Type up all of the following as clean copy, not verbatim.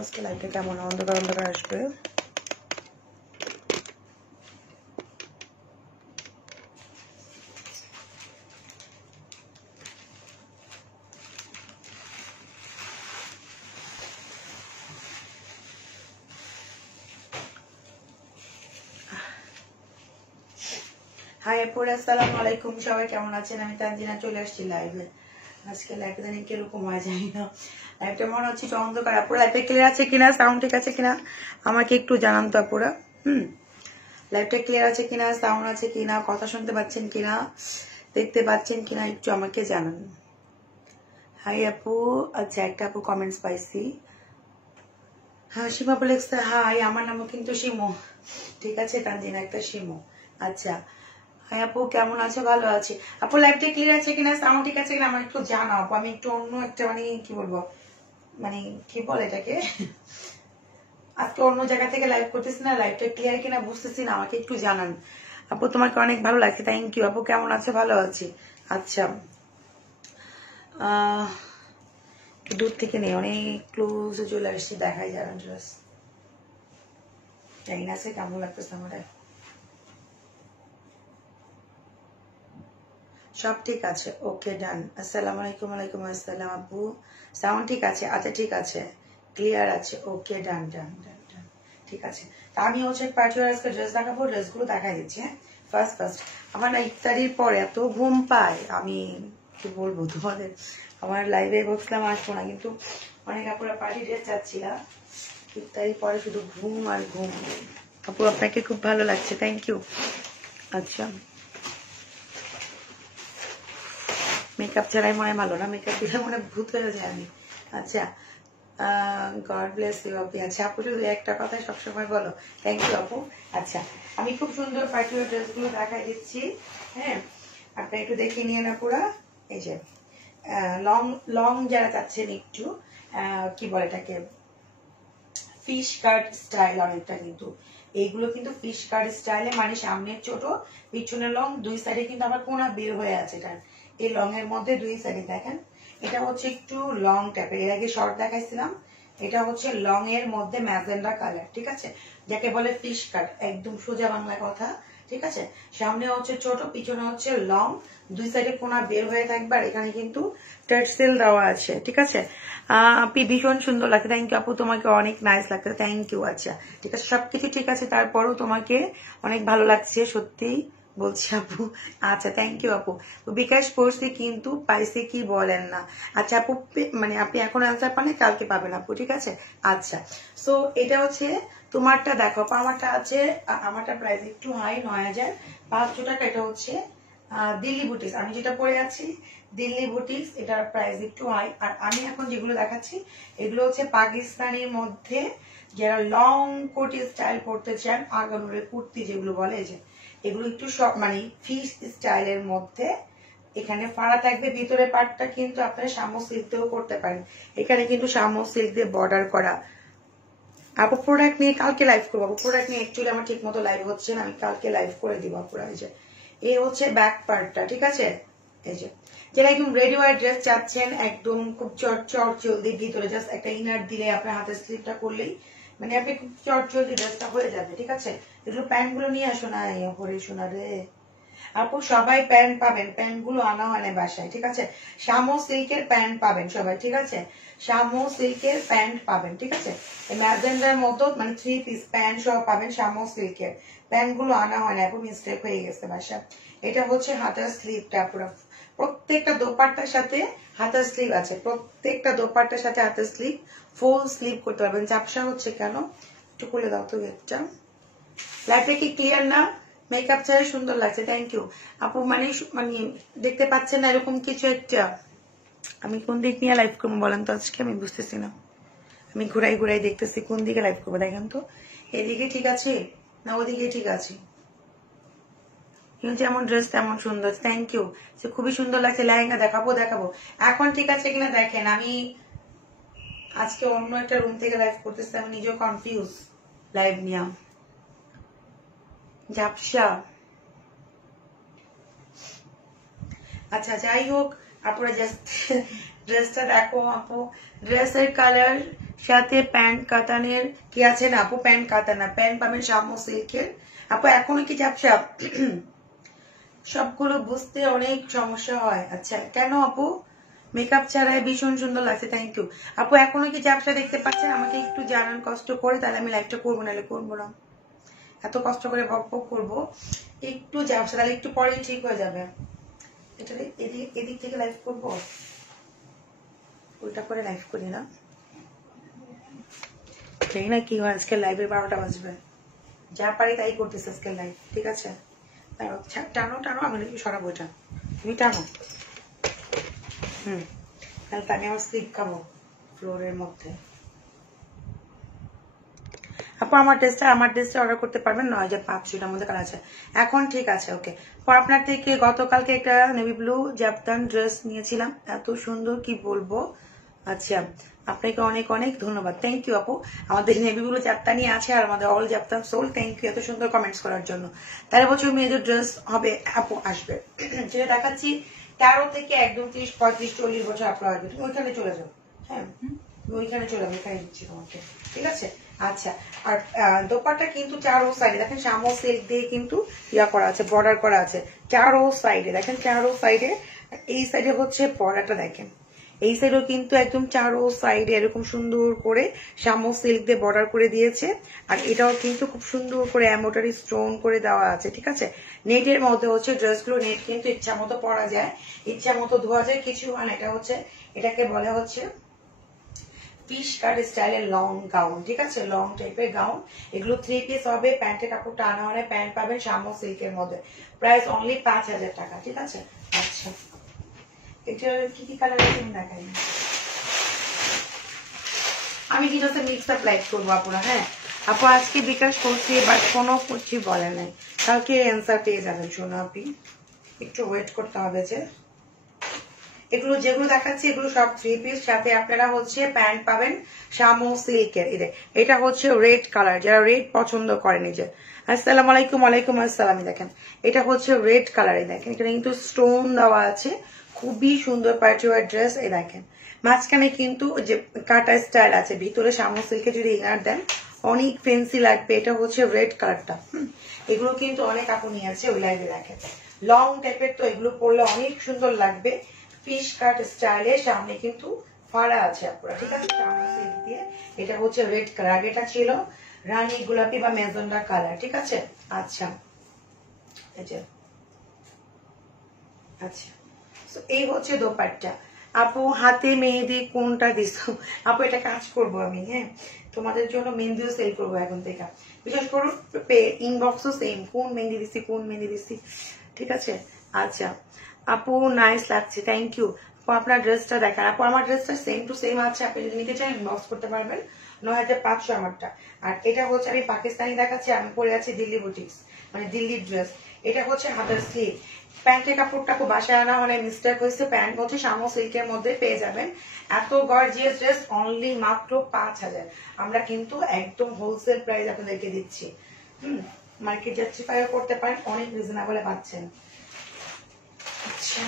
আজকে লাইটটা কেমন অন্ধকার অন্ধকার আসবে। হাই আপুরা, আসসালামু আলাইকুম। সবাই কেমন আছেন? আমি তানজিনা চলে আসছি লাইভে। আজকে লাইভে জানি কিরকম হয় জানি না, লাইভটা মনে হচ্ছে একটু অন্ধকার। আপুরা লাইভটা ক্লিয়ার আছে কিনা, সাউন্ড ঠিক আছে কিনা আমাকে একটু জানান তো আপুরা। লাইভটা ক্লিয়ার আছে কিনা, সাউন্ড আছে কিনা, কথা শুনতে পাচ্ছেন কিনা, দেখতে পাচ্ছেন কিনা একটু আমাকে জানান। হাই আপু। আচ্ছা, একটা আপু কমেন্টস পাইছি। হ্যাঁ, সীমা বলেছে হাই, আমার নামও কিন্তু শিমু। ঠিক আছে তানজিনা, একটা শিমু। আচ্ছা, হ্যাঁ আপু কেমন আছে? ভালো আছে আপু। লাইভটা ক্লিয়ার আছে কিনা, সাউন্ড ঠিক আছে কিনা আমার একটু জানাও আপু। আমি একটু অন্য একটা কি বলবো, কি বলে এটাকে, আজকে অন্য জায়গা থেকে লাইভ করতেছি না, লাইভটা ক্লিয়ার কিনা বুঝতেছি না, আমাকে একটু জানান আপু। তোমাকে অনেক ভালো লাগছে, থ্যাংক ইউ আপু। কেমন আছে? ভালো আছি। আচ্ছা, দূর থেকে নেই, অনেক ক্লোজে চলে আসছি, দেখাই যাবেন জাস্ট। জানি না সে কেমন লাগতেছে আমার। সব ঠিক আছে, ওকে ডান। আসসালামু আলাইকুম। ওয়ালাইকুম আসসালাম আপু। সাউন্ড ঠিক আছে? আচ্ছা ঠিক আছে, ক্লিয়ার আছে, ওকে ডান ডান ডান ডান। ঠিক আছে, তা আমি হচ্ছে পার্টিওয়ার আজকে ড্রেস দেখাবো, ড্রেসগুলো দেখাই দিচ্ছি। হ্যাঁ, ফার্স্ট আমার না ইফতারির পর এত ঘুম পায়, আমি কি বলবো তোমাদের। আমার লাইভে বলছিলাম আসবো না, কিন্তু অনেক আপুরা পার্টি ড্রেস চাচ্ছিলাম। ইফতারির পরে শুধু ঘুম আর ঘুম। আপু আপনাকে খুব ভালো লাগছে, থ্যাংক ইউ। আচ্ছা, মেকআপ ছাড়াই মনে ভালো না, মেকআপ দিলে মনে ভূত হয়ে যায় আমি। আচ্ছা, গড ব্লেস ইউ আপু। আচ্ছা আপু, শুধু একটা কথাই সবসময় বলো, থ্যাংক ইউ আপু। আচ্ছা, আমি খুব সুন্দর পার্টিওয়ার ড্রেসগুলো দেখাই দিচ্ছি। হ্যাঁ, আপনি একটু দেখে নিয়ে না পুরা। এই যে লং লং যারা চাচ্ছেন একটু কি বলে এটাকে, ফিশ কাট স্টাইল অনেকটা, কিন্তু এইগুলো কিন্তু ফিশ কাট স্টাইলে, মানে সামনে ছোট পিছনে লং, দুই সাইডে কিন্তু আবার কোনা বের হয়ে আছে। এটা এই লং এর মধ্যে দুই সাইডে দেখেন, এটা হচ্ছে একটু লং টাইপের। এর আগে শর্ট দেখাইছিলাম, এটা হচ্ছে লং এর মধ্যে ম্যাজেন্ডা কালার। ঠিক আছে, যাকে বলে ফিশ কাট, একদম সোজা বাংলা কথা। ঠিক আছে, সামনে হচ্ছে ছোট, পিছনে হচ্ছে লং, দুই সাইডে কোনা বের হয়ে থাকবে, আর এখানে কিন্তু টার্সেল দেওয়া আছে। ঠিক আছে, আপনি ভীষণ সুন্দর লাগছে, থ্যাংক ইউ আপু। তোমাকে অনেক নাইস লাগছে, থ্যাংক ইউ। আচ্ছা ঠিক আছে, সবকিছু ঠিক আছে, তারপরও তোমাকে অনেক ভালো লাগছে সত্যি বলছি আপু। আচ্ছা থ্যাংক ইউ আপু। বিকাশ করছি কিন্তু পাইছি কি বলেন না। আচ্ছা আপু, আপনি এখন অ্যান্সার পান, কালকে পাবেন আপু। ঠিক আছে, আচ্ছা। সো এটা হচ্ছে তোমারটা, দেখো আমারটা আছে, আমারটা প্রাইস একটু হাই, ৯,৫০০ টাকা। এটা হচ্ছে দিল্লি বুটিক্স, আমি যেটা পরে আছি দিল্লি বুটিক্স, এটার প্রাইস একটু হাই। আর আমি এখন যেগুলো দেখাচ্ছি এগুলো হচ্ছে পাকিস্তানের মধ্যে, যারা লং কোটি স্টাইল পড়তে চান, আগানুরের কুর্তি যেগুলো বলে, যে এগুলো একটু সব ফিশ স্টাইলের মধ্যে। এখানে ফাড়া থাকবে, ভিতরে পার্টটা কিন্তু আপনারা শামু সিল্ক দিয়েও করতে পারেন। এখানে কিন্তু শামু সিল্ক দিয়ে বর্ডার করা। আপু প্রোডাক্ট নিয়ে কালকে লাইভ করবো। আপু প্রোডাক্ট নিয়ে একচুয়ালি আমার ঠিক মতো লাইভ হচ্ছে না, আমি কালকে লাইভ করে দিব আপুরা। এই যে এই হচ্ছে ব্যাক পার্টটা। ঠিক আছে, এই যে যারা একদম রেডি ওয়ার ড্রেস চাচ্ছেন, একদম খুব চটজলদি, ভিতরে জাস্ট একটা ইনার দিলে আপনার হাতের স্লিপটা করলেই আপনি খুব চটজলদি ড্রেসটা হয়ে যাবে। ঠিক আছে, এগুলো প্যান্ট গুলো নিয়ে আসো না, হরে শোনা রে আপু। সবাই প্যান্ট পাবেন, প্যান্ট গুলো আনা হয় না বাসায়। ঠিক আছে, শামু সিল্কের প্যান্ট পাবেন সবাই। ঠিক আছে, শামু সিল্কের প্যান্ট পাবেন। ঠিক আছে, ম্যাজেন্ডার মতো 3 পিস প্যান্ট সহ পাবেন শামু সিল্কের। প্যান্ট গুলো আনা হয় না, এখন মিস্টেক হয়ে গেছে বাসায়। এটা হচ্ছে হাতার স্লিভটা পুরো, প্রত্যেকটা দোপাট্টার সাথে হাতার স্লিভ আছে, প্রত্যেকটা দোপাট্টার সাথে হাতার স্লিভ, ফুল স্লিভ করতে পারবেন। চাপসা হচ্ছে কেন, একটু খুলে দাও তো গেটটা। লাইটটা কি ক্লিয়ার না? মেকআপ ছাড়া সুন্দর লাগছে, থ্যাংক ইউ আপু। দেখতে পাচ্ছেন না এরকম কিছু একটা। আমি কোন দিক নিয়ে লাইভ করবো বলেন তো আজকে, আমি বুঝতেছি না। আমি ঘুরাই ঘুরাই দেখতেছি কোন দিকে লাইভ করবো, দেখেন তো এদিকে ঠিক আছে না ওদিকে ঠিক আছে। যেমন ড্রেস তেমন সুন্দর, থ্যাংক ইউ। খুবই সুন্দর লাগছে। লেহেঙ্গা দেখাবো দেখাবো, এখন ঠিক আছে কিনা দেখেন। আমি আজকে অন্য একটা রুম থেকে লাইভ করতেছি, আমি নিজেও কনফিউজ লাইভ নিয়ে। ঝাপসা আচ্ছা যাই হোক, আপনারা জাস্ট ড্রেসটা দেখো আপু। ড্রেসের কালার সাথে প্যান্ট কাতানের কি আছে না আপু? প্যান্ট কাতানা, প্যান্ট পাবেন শামু সিল্কের। আপু এখনো কি ঝাপসা? সবগুলো বুঝতে অনেক সমস্যা হয়। আচ্ছা কেন আপু? মেকআপ ছাড়াই ভীষণ সুন্দর লাগছে, থ্যাংক ইউ আপু। এখনো কি ঝাপসা দেখতে পাচ্ছেন? আমাকে একটু জানান কষ্ট করে, তাহলে আমি লাইভটা করবো, নাহলে করবো না। এত কষ্ট করে বক বক করবো, একটু ঝাপসা, তাহলে একটু পরে ঠিক হয়ে যাবে। এটা এদিক থেকে লাইভ করবো, উল্টা করে লাইভ করি না, জানি না কি হয় আজকে লাইভে 12টা বাজবে। যা পারি তাই করতেছে আজকে লাইভ, ঠিক আছে? টানো টানো, আমি নাকি সরাবো এটা, তুমি টানো। তাহলে আমি আমার স্লিপ খাবো ফ্লোরের মধ্যে। আপু আমার ড্রেসটা অর্ডার করতে পারবেন 9500টার মধ্যে কালার আছে এখন, ঠিক আছে ওকে। পর আপনার থেকে গতকালকে একটা নেভি ব্লু জাপতান ড্রেস নিয়েছিলাম, এত সুন্দর কি বলবো। আচ্ছা আপনাকে অনেক অনেক ধন্যবাদ, থ্যাংক ইউ আপু। আমাদের নেভি ব্লু জাপতানি আছে আর আমাদের অল জাপতান সোল, থ্যাংক ইউ এত সুন্দর কমেন্টস করার জন্য। 13 বছর মেয়েদের ড্রেস হবে আপু, আসবে যেটা দেখাচ্ছি 13 থেকে একদম 30, 35, 40 বছর আপনার আসবে। তুমি ওইখানে চলে যাও, হ্যাঁ ওইখানে চলে যাবো, এখানে দিচ্ছি তোমাকে, ঠিক আছে? আচ্ছা আর দোপাট্টা কিন্তু চারো সাইডে দেখেন শামু সিল্ক দিয়ে কিন্তু ইয়া করা আছে, বর্ডার করা আছে চারো সাইডে, দেখেন চারো সাইডে। এই সাইডে হচ্ছে বর্ডারটা দেখেন, এই সাইডেও কিন্তু একদম চারো সাইডে এরকম সুন্দর করে শামু সিল্ক দিয়ে বর্ডার করে দিয়েছে। আর এটাও কিন্তু খুব সুন্দর করে এমব্রয়ডারি স্টোন করে দেওয়া আছে, ঠিক আছে? নেটের মধ্যে হচ্ছে ড্রেসগুলো, নেট কিন্তু ইচ্ছা মতো পরা যায়, ইচ্ছা মতো ধোয়া যায়, কিছু হয় না। এটা হচ্ছে, এটাকে বলে হচ্ছে ফিশ কাট স্টাইলের লং গাউন, ঠিক আছে? লং টাইপের গাউন, এগুলো 3 পিস হবে। প্যান্টের কাপড়টা আনা মানে প্যান্ট পাবেন শামু সিল্কের মধ্যে, প্রাইস অনলি 5000 টাকা, ঠিক আছে? আচ্ছা এটা কি কি কালার আছে দেখাই, আমি কি জাস্ট মিক্স আপ লাইট করবো আপুরা। হ্যাঁ আপু আজকে বিকাশ করছি বাট কোনো কিছু বলে নাই, কালকে অ্যান্সার পেয়ে যাবেন। শোনো আপনি একটু ওয়েট করতে হবে। যে এগুলো যেগুলো দেখাচ্ছি এগুলো সব 3 পিস, সাথে আপনারা হচ্ছে প্যান্ট পাবেন শামু সিল্কের। এটা হচ্ছে রেড কালার, যারা রেড পছন্দ করেন। এই যে আসসালামু আলাইকুম, ওয়ালাইকুম আসসালাম। দেখেন এটা হচ্ছে রেড কালারে, দেখেন এখানে কিন্তু স্টোন দেওয়া আছে, খুবই সুন্দর পার্টিওয়ার ড্রেস। এই দেখেন মাঝখানে কিন্তু যে কাটা স্টাইল আছে, ভিতরে শামু সিল্কে যদি ইনার দেন অনেক ফেন্সি লাগবে। এটা হচ্ছে রেড কালারটা, এগুলো কিন্তু অনেক আপু নিয়ে আছে ওই লাইভে। দেখেন লং টাইপের, তো এগুলো পরলে অনেক সুন্দর লাগবে। ফিশ কাট স্টাইলে সামনে কিন্তু ফাড়া আছে আপনারা, ঠিক আছে? শামু সিল্ক দিয়ে, এটা হচ্ছে রেড কালার, আগেটা ছিল রানী গোলাপি বা মেজেন্ডা কালার, ঠিক আছে? আচ্ছা আচ্ছা এই হচ্ছে দোপাট্টা। আপু হাতে মেহেদি কোনটা দিছো? আপু এটা কাজ করব আমি, হ্যাঁ তোমাদের জন্য মেহেদিও সেল করবো এখন থেকে। বিশেষ করুন ইনবক্সও সেম, কোন মেহেদি দিচ্ছি কোন মেহেদি দিচ্ছি, ঠিক আছে? আচ্ছা আপু নাইস লাগছে, থ্যাংক ইউ। আপনার ড্রেসটা দেখান আপু, আমার ড্রেসটা সেম টু সেম আছে, আপনি যদি নিতে চান ইনবক্স করতে পারবেন। 9500 আমারটা। আর এটা হচ্ছে আমি পাকিস্তানি দেখাচ্ছি, আমি পরে আছি দিল্লি বুটিক্স, মানে দিল্লির ড্রেস। এটা হচ্ছে হাতের স্লিভ। প্যান্টের কাপড়টা খুব বাসায় আনা মানে মিস্টেক হয়েছে, প্যান্ট হচ্ছে শামু সিল্কের মধ্যে পেয়ে যাবেন। এত গর্জিয়াস ড্রেস অনলি মাত্র 5000। আমরা কিন্তু একদম হোলসেল প্রাইস আপনাদেরকে দিচ্ছি। মার্কেট জাস্টিফাই করতে পারেন, অনেক রিজনেবলে পাচ্ছেন। আচ্ছা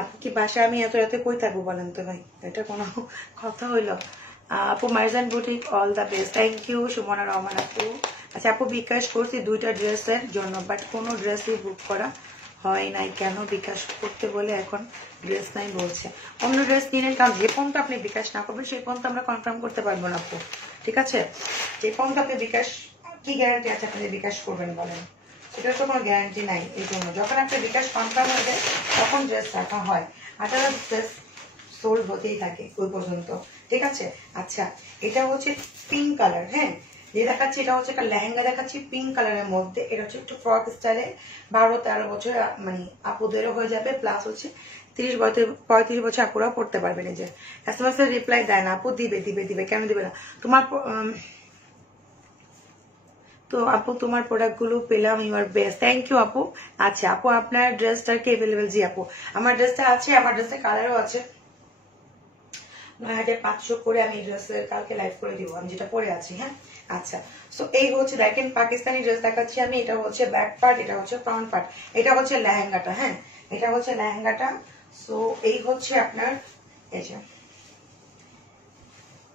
আপু কি বাসা আমি এত রাতে কই থাকবো বলেন তো ভাই, এটা কোনো কথা হইলো? আপু Marjan boutique all the best, thank you Sumona Rahman আপু। আচ্ছা আপু বিকাশ করছি 2টা ড্রেসের জন্য, বাট কোনো ড্রেসই বুক করা হয় নাই, কেন? বিকাশ করতে বলে এখন ড্রেস নাই বলছে। অন্য ড্রেস কিনেন, কারণ যে পর্যন্ত আপনি বিকাশ না করবেন সেই পর্যন্ত আমরা কনফার্ম করতে পারবো না আপু, ঠিক আছে? যে পর্যন্ত আপনি বিকাশ, কি গ্যারান্টি আছে আপনি বিকাশ করবেন বলেন? সেটার তো কোনো গ্যারান্টি নাই। এই জন্য যখন আপনার বিকাশ কনফার্ম হয়ে যায় তখন ড্রেস রাখা হয়, আর ড্রেস সোল্ড হতেই থাকে ওই পর্যন্ত, ঠিক আছে? আচ্ছা এটা হচ্ছে পিঙ্ক কালার, হ্যাঁ যে দেখাচ্ছি এটা হচ্ছে একটা লেহেঙ্গা দেখাচ্ছি পিঙ্ক কালারের মধ্যে। এটা হচ্ছে একটু ফ্রক স্টাইলে, 12-13 বছর মানে আপুদেরও হয়ে যাবে, প্লাস হচ্ছে 30-35 বছর আপুরাও পড়তে পারবেন। এই যে এসএমএস এর রিপ্লাই দেয় না আপু, দিবে দিবে দিবে, কেন দিবে না? তোমার তো আপু তোমার প্রোডাক্ট গুলো পেলাম, ইউর বেস্ট, থ্যাংক ইউ আপু। আচ্ছা আপু আপনার ড্রেসটা কি অ্যাভেলেবেল? জি আপু আমার ড্রেসটা আছে, আমার ড্রেসের কালারও আছে। 9500 করে আমি ড্রেসের কালকে লাইভ করে দিব, আমি যেটা পরে আছি। হ্যাঁ আচ্ছা, সো এই হচ্ছে দেখেন পাকিস্তানি ড্রেস দেখাচ্ছি আমি। এটা হচ্ছে ব্যাক পার্ট, এটা হচ্ছে ফ্রন্ট পার্ট, এটা হচ্ছে লেহেঙ্গাটা। হ্যাঁ, এটা হচ্ছে লেহেঙ্গাটা। সো এই হচ্ছে আপনার এই যে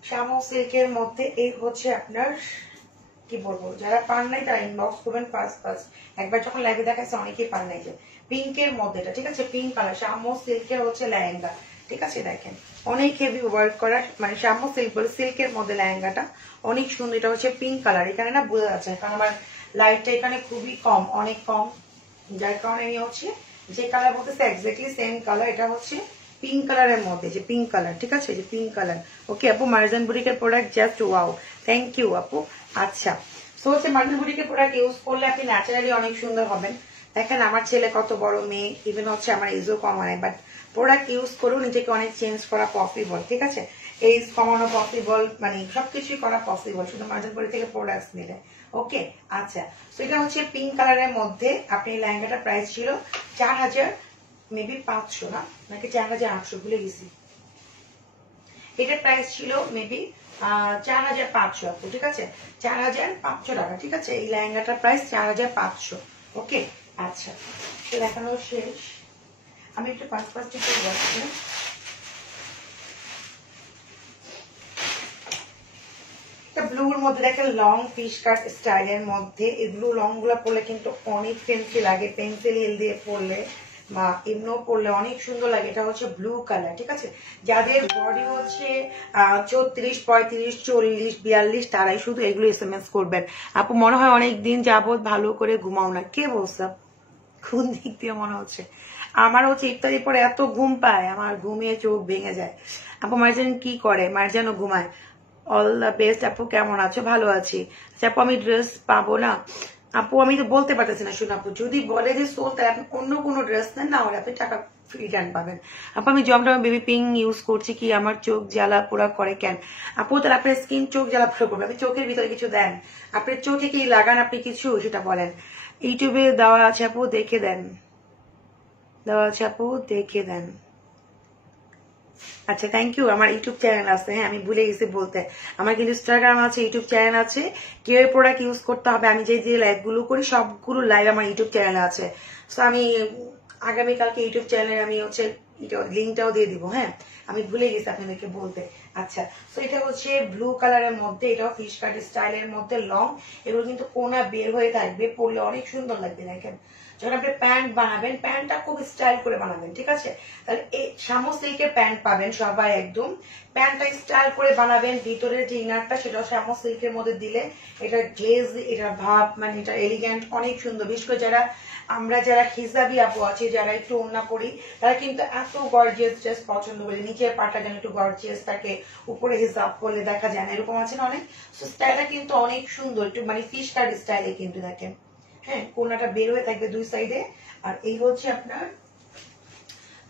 শামু সিল্কের মধ্যে, এই হচ্ছে আপনার কি বলবো, যারা পান নাই তারা ইনবক্স করবেন ফার্স্ট ফার্স্ট। একবার যখন লাইভে দেখাচ্ছে অনেকেই পান নাই। যে পিঙ্কের মধ্যে এটা, ঠিক আছে, পিঙ্ক কালার শামু সিল্কের হচ্ছে লেহেঙ্গা, ঠিক আছে। দেখেন অনেক হেভি ওয়ার্ক করা, মানে শামু সিল্ক বলে সিল্কের মধ্যে লেহেঙ্গাটা অনেক সুন্দর। এটা হচ্ছে পিঙ্ক কালার, এখানে না বোঝা যাচ্ছে কারণ আমার লাইটটা এখানে খুবই কম, অনেক কম, যার কারণে আমি হচ্ছে যে কালার বলতেছে এক্স্যাক্টলি সেম কালার। এটা হচ্ছে পিঙ্ক কালারের মধ্যে, যে পিঙ্ক কালার, ঠিক আছে, যে পিঙ্ক কালার। ওকে আপু, মার্জান বুটিকের product just wow, thank you আপু। আচ্ছা, সো হচ্ছে মার্জান বুটিকের প্রোডাক্ট ইউজ করলে আপনি ন্যাচারালি অনেক সুন্দর হবেন। দেখেন আমার ছেলে কত বড় মেয়ে, ইভেন হচ্ছে আমার এজও কম হয়, বাট প্রোডাক্ট ইউজ করেও নিজেকে অনেক চেঞ্জ করা পসিবল, ঠিক আছে, এজ কমানো পসিবল, মানে সবকিছুই করা পসিবল শুধু মার্জান বুটিক থেকে প্রোডাক্টস নিলে। ওকে আচ্ছা, তো এটা হচ্ছে পিঙ্ক কালারের মধ্যে। আপনি লেহেঙ্গাটার প্রাইস ছিল 4000 মেবি 500 না, নাকি 4800 ভুলে গেছি। এটার প্রাইস ছিল মেবি 4500 আপু, ঠিক আছে, 4500 টাকা, ঠিক আছে। এই লেহেঙ্গাটার প্রাইস 4500। ওকে আচ্ছা, তো দেখানো শেষ। আমি একটু ফার্স্ট ফার্স্ট করে যাচ্ছি। ব্লুর মধ্যে দেখেন লং ফিশ কাট স্টাইলের মধ্যে, এই ব্লু লং গুলা পরলে কিন্তু অনেক ফেন্সি লাগে, পেন্সিল হিল দিয়ে পরলে বা এমনিও পরলে অনেক সুন্দর লাগে। এটা হচ্ছে ব্লু কালার, ঠিক আছে। যাদের বডি হচ্ছে 34, 35, 40, 42 তারাই শুধু এগুলো SMS করবেন। আপু মনে হয় অনেক দিন যাবত ভালো করে ঘুমাও না, কে বলছে? কোন দিক দিয়ে মনে হচ্ছে? আমার হচ্ছে ইফতারি পরে এত ঘুম পায়, আমার ঘুমিয়ে চোখ ভেঙে যায়। আপু মার্জান কি করে? মার্জানও ঘুমায়। অল দ্য বেস্ট আপু, কেমন আছো? ভালো আছি। আচ্ছা আপু, আমি ড্রেস পাবো না? আপু আমি তো বলতে পারতেছি না। শুন আপু, যদি বলে যে সোল, তাহলে আপনি অন্য কোনো ড্রেস নেন, না হলে আপনি টাকা রিটার্ন পাবেন। আপু আমি জমজম বেবি পিঙ্ক ইউজ করছি, কি আমার চোখ জ্বালা পোড়া করে কেন? আপু তাহলে আপনার স্কিন চোখ জ্বালা পোড়া করবে, আপনি চোখের ভিতরে কিছু দেন? আপনার চোখে কি লাগান আপনি কিছু, সেটা বলেন। ইউটিউবে দেওয়া আছে আপু, দেখে দেন। দেওয়া আছে আপু, দেখে দেন। আচ্ছা থ্যাংক ইউ। আমার ইউটিউব চ্যানেল আছে, হ্যাঁ আমি ভুলে গেছি বলতে। আমার কিন্তু ইনস্টাগ্রাম আছে, ইউটিউব চ্যানেল আছে। কেউ প্রোডাক্ট ইউজ করতে হবে, আমি যে যে লাইভ গুলো করি সবগুলো লাইভ আমার ইউটিউব চ্যানেলে আছে। সো আমি আগামীকালকে ইউটিউব চ্যানেলে আমি হচ্ছে লিঙ্কটাও দিয়ে দিব। হ্যাঁ আমি ভুলে গেছি আপনাদেরকে বলতে। আচ্ছা, তো এটা হচ্ছে ব্লু কালারের মধ্যে, এটাও ফিশ কাট স্টাইলের মধ্যে লং। এগুলো কিন্তু কোনা বের হয়ে থাকবে, পরলে অনেক সুন্দর লাগবে। দেখেন যখন আপনি প্যান্ট বানাবেন, প্যান্টটা খুব স্টাইল করে বানাবেন, ঠিক আছে। তাহলে এই শামু সিল্কের প্যান্ট পাবেন সবাই, একদম প্যান্টটা স্টাইল করে বানাবেন। ভিতরের যে ইনারটা সেটা শামু সিল্কের মধ্যে দিলে এটা গ্লেজ, এটা ভাব, মানে এটা এলিগ্যান্ট, অনেক সুন্দর। বিশেষ করে যারা আমরা যারা হিজাবি আপু আছে, যারা একটু ওড়না পরি, তারা কিন্তু এত গর্জিয়াস ড্রেস পছন্দ করি। নিচের পাটা যেন একটু গর্জিয়াস থাকে, উপরে হিজাব করলে দেখা যায় না, এরকম আছে না অনেক। সো স্টাইলটা কিন্তু অনেক সুন্দর, একটু মানে ফিশ কাট স্টাইলে কিন্তু দেখেন। হ্যাঁ কোনাটা বের হয়ে থাকবে দুই সাইডে। আর এই হচ্ছে আপনার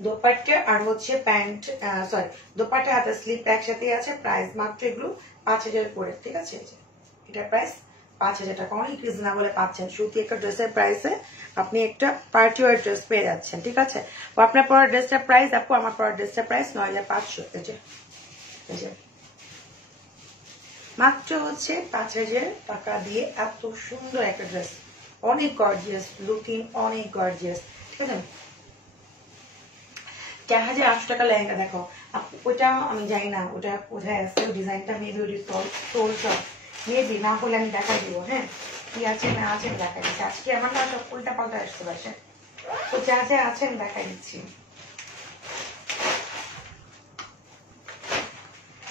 দোপাট্টা, আর হচ্ছে প্যান্ট, সরি দোপাট্টা হাতে স্লিপ একসাথে আছে। প্রাইস মাত্র এগুলো 5000 করে, ঠিক আছে। এটা প্রাইস 5000 টাকা, অনেক রিজনেবলে পাচ্ছেন। সুতি একটা ড্রেসের প্রাইসে আপনি একটা পার্টি ওয়ার ড্রেস পেয়ে যাচ্ছেন, ঠিক আছে। আপনার পরার ড্রেসটার প্রাইস আপু, আমার পরার ড্রেসটার প্রাইস 9500। এই যে মাত্র হচ্ছে 5000 টাকা দিয়ে এত সুন্দর একটা ড্রেস, অনেক গর্জিয়াস লুকিং, অনেক গর্জিয়াস, ঠিক আছে। 4800 টাকা লেহেঙ্গা দেখো। ওটা আমি জানি না ওটা কোথায় আছে, ওই ডিজাইনটা মেবি ওই সোল শপ মেবি, না হলে আমি দেখাই দিব। হ্যাঁ কি আছে না আছে দেখাই দিচ্ছি। আজকে আমার না সব উল্টা পাল্টা আসতে পারছে, তো যা যা আছে আমি দেখাই দিচ্ছি।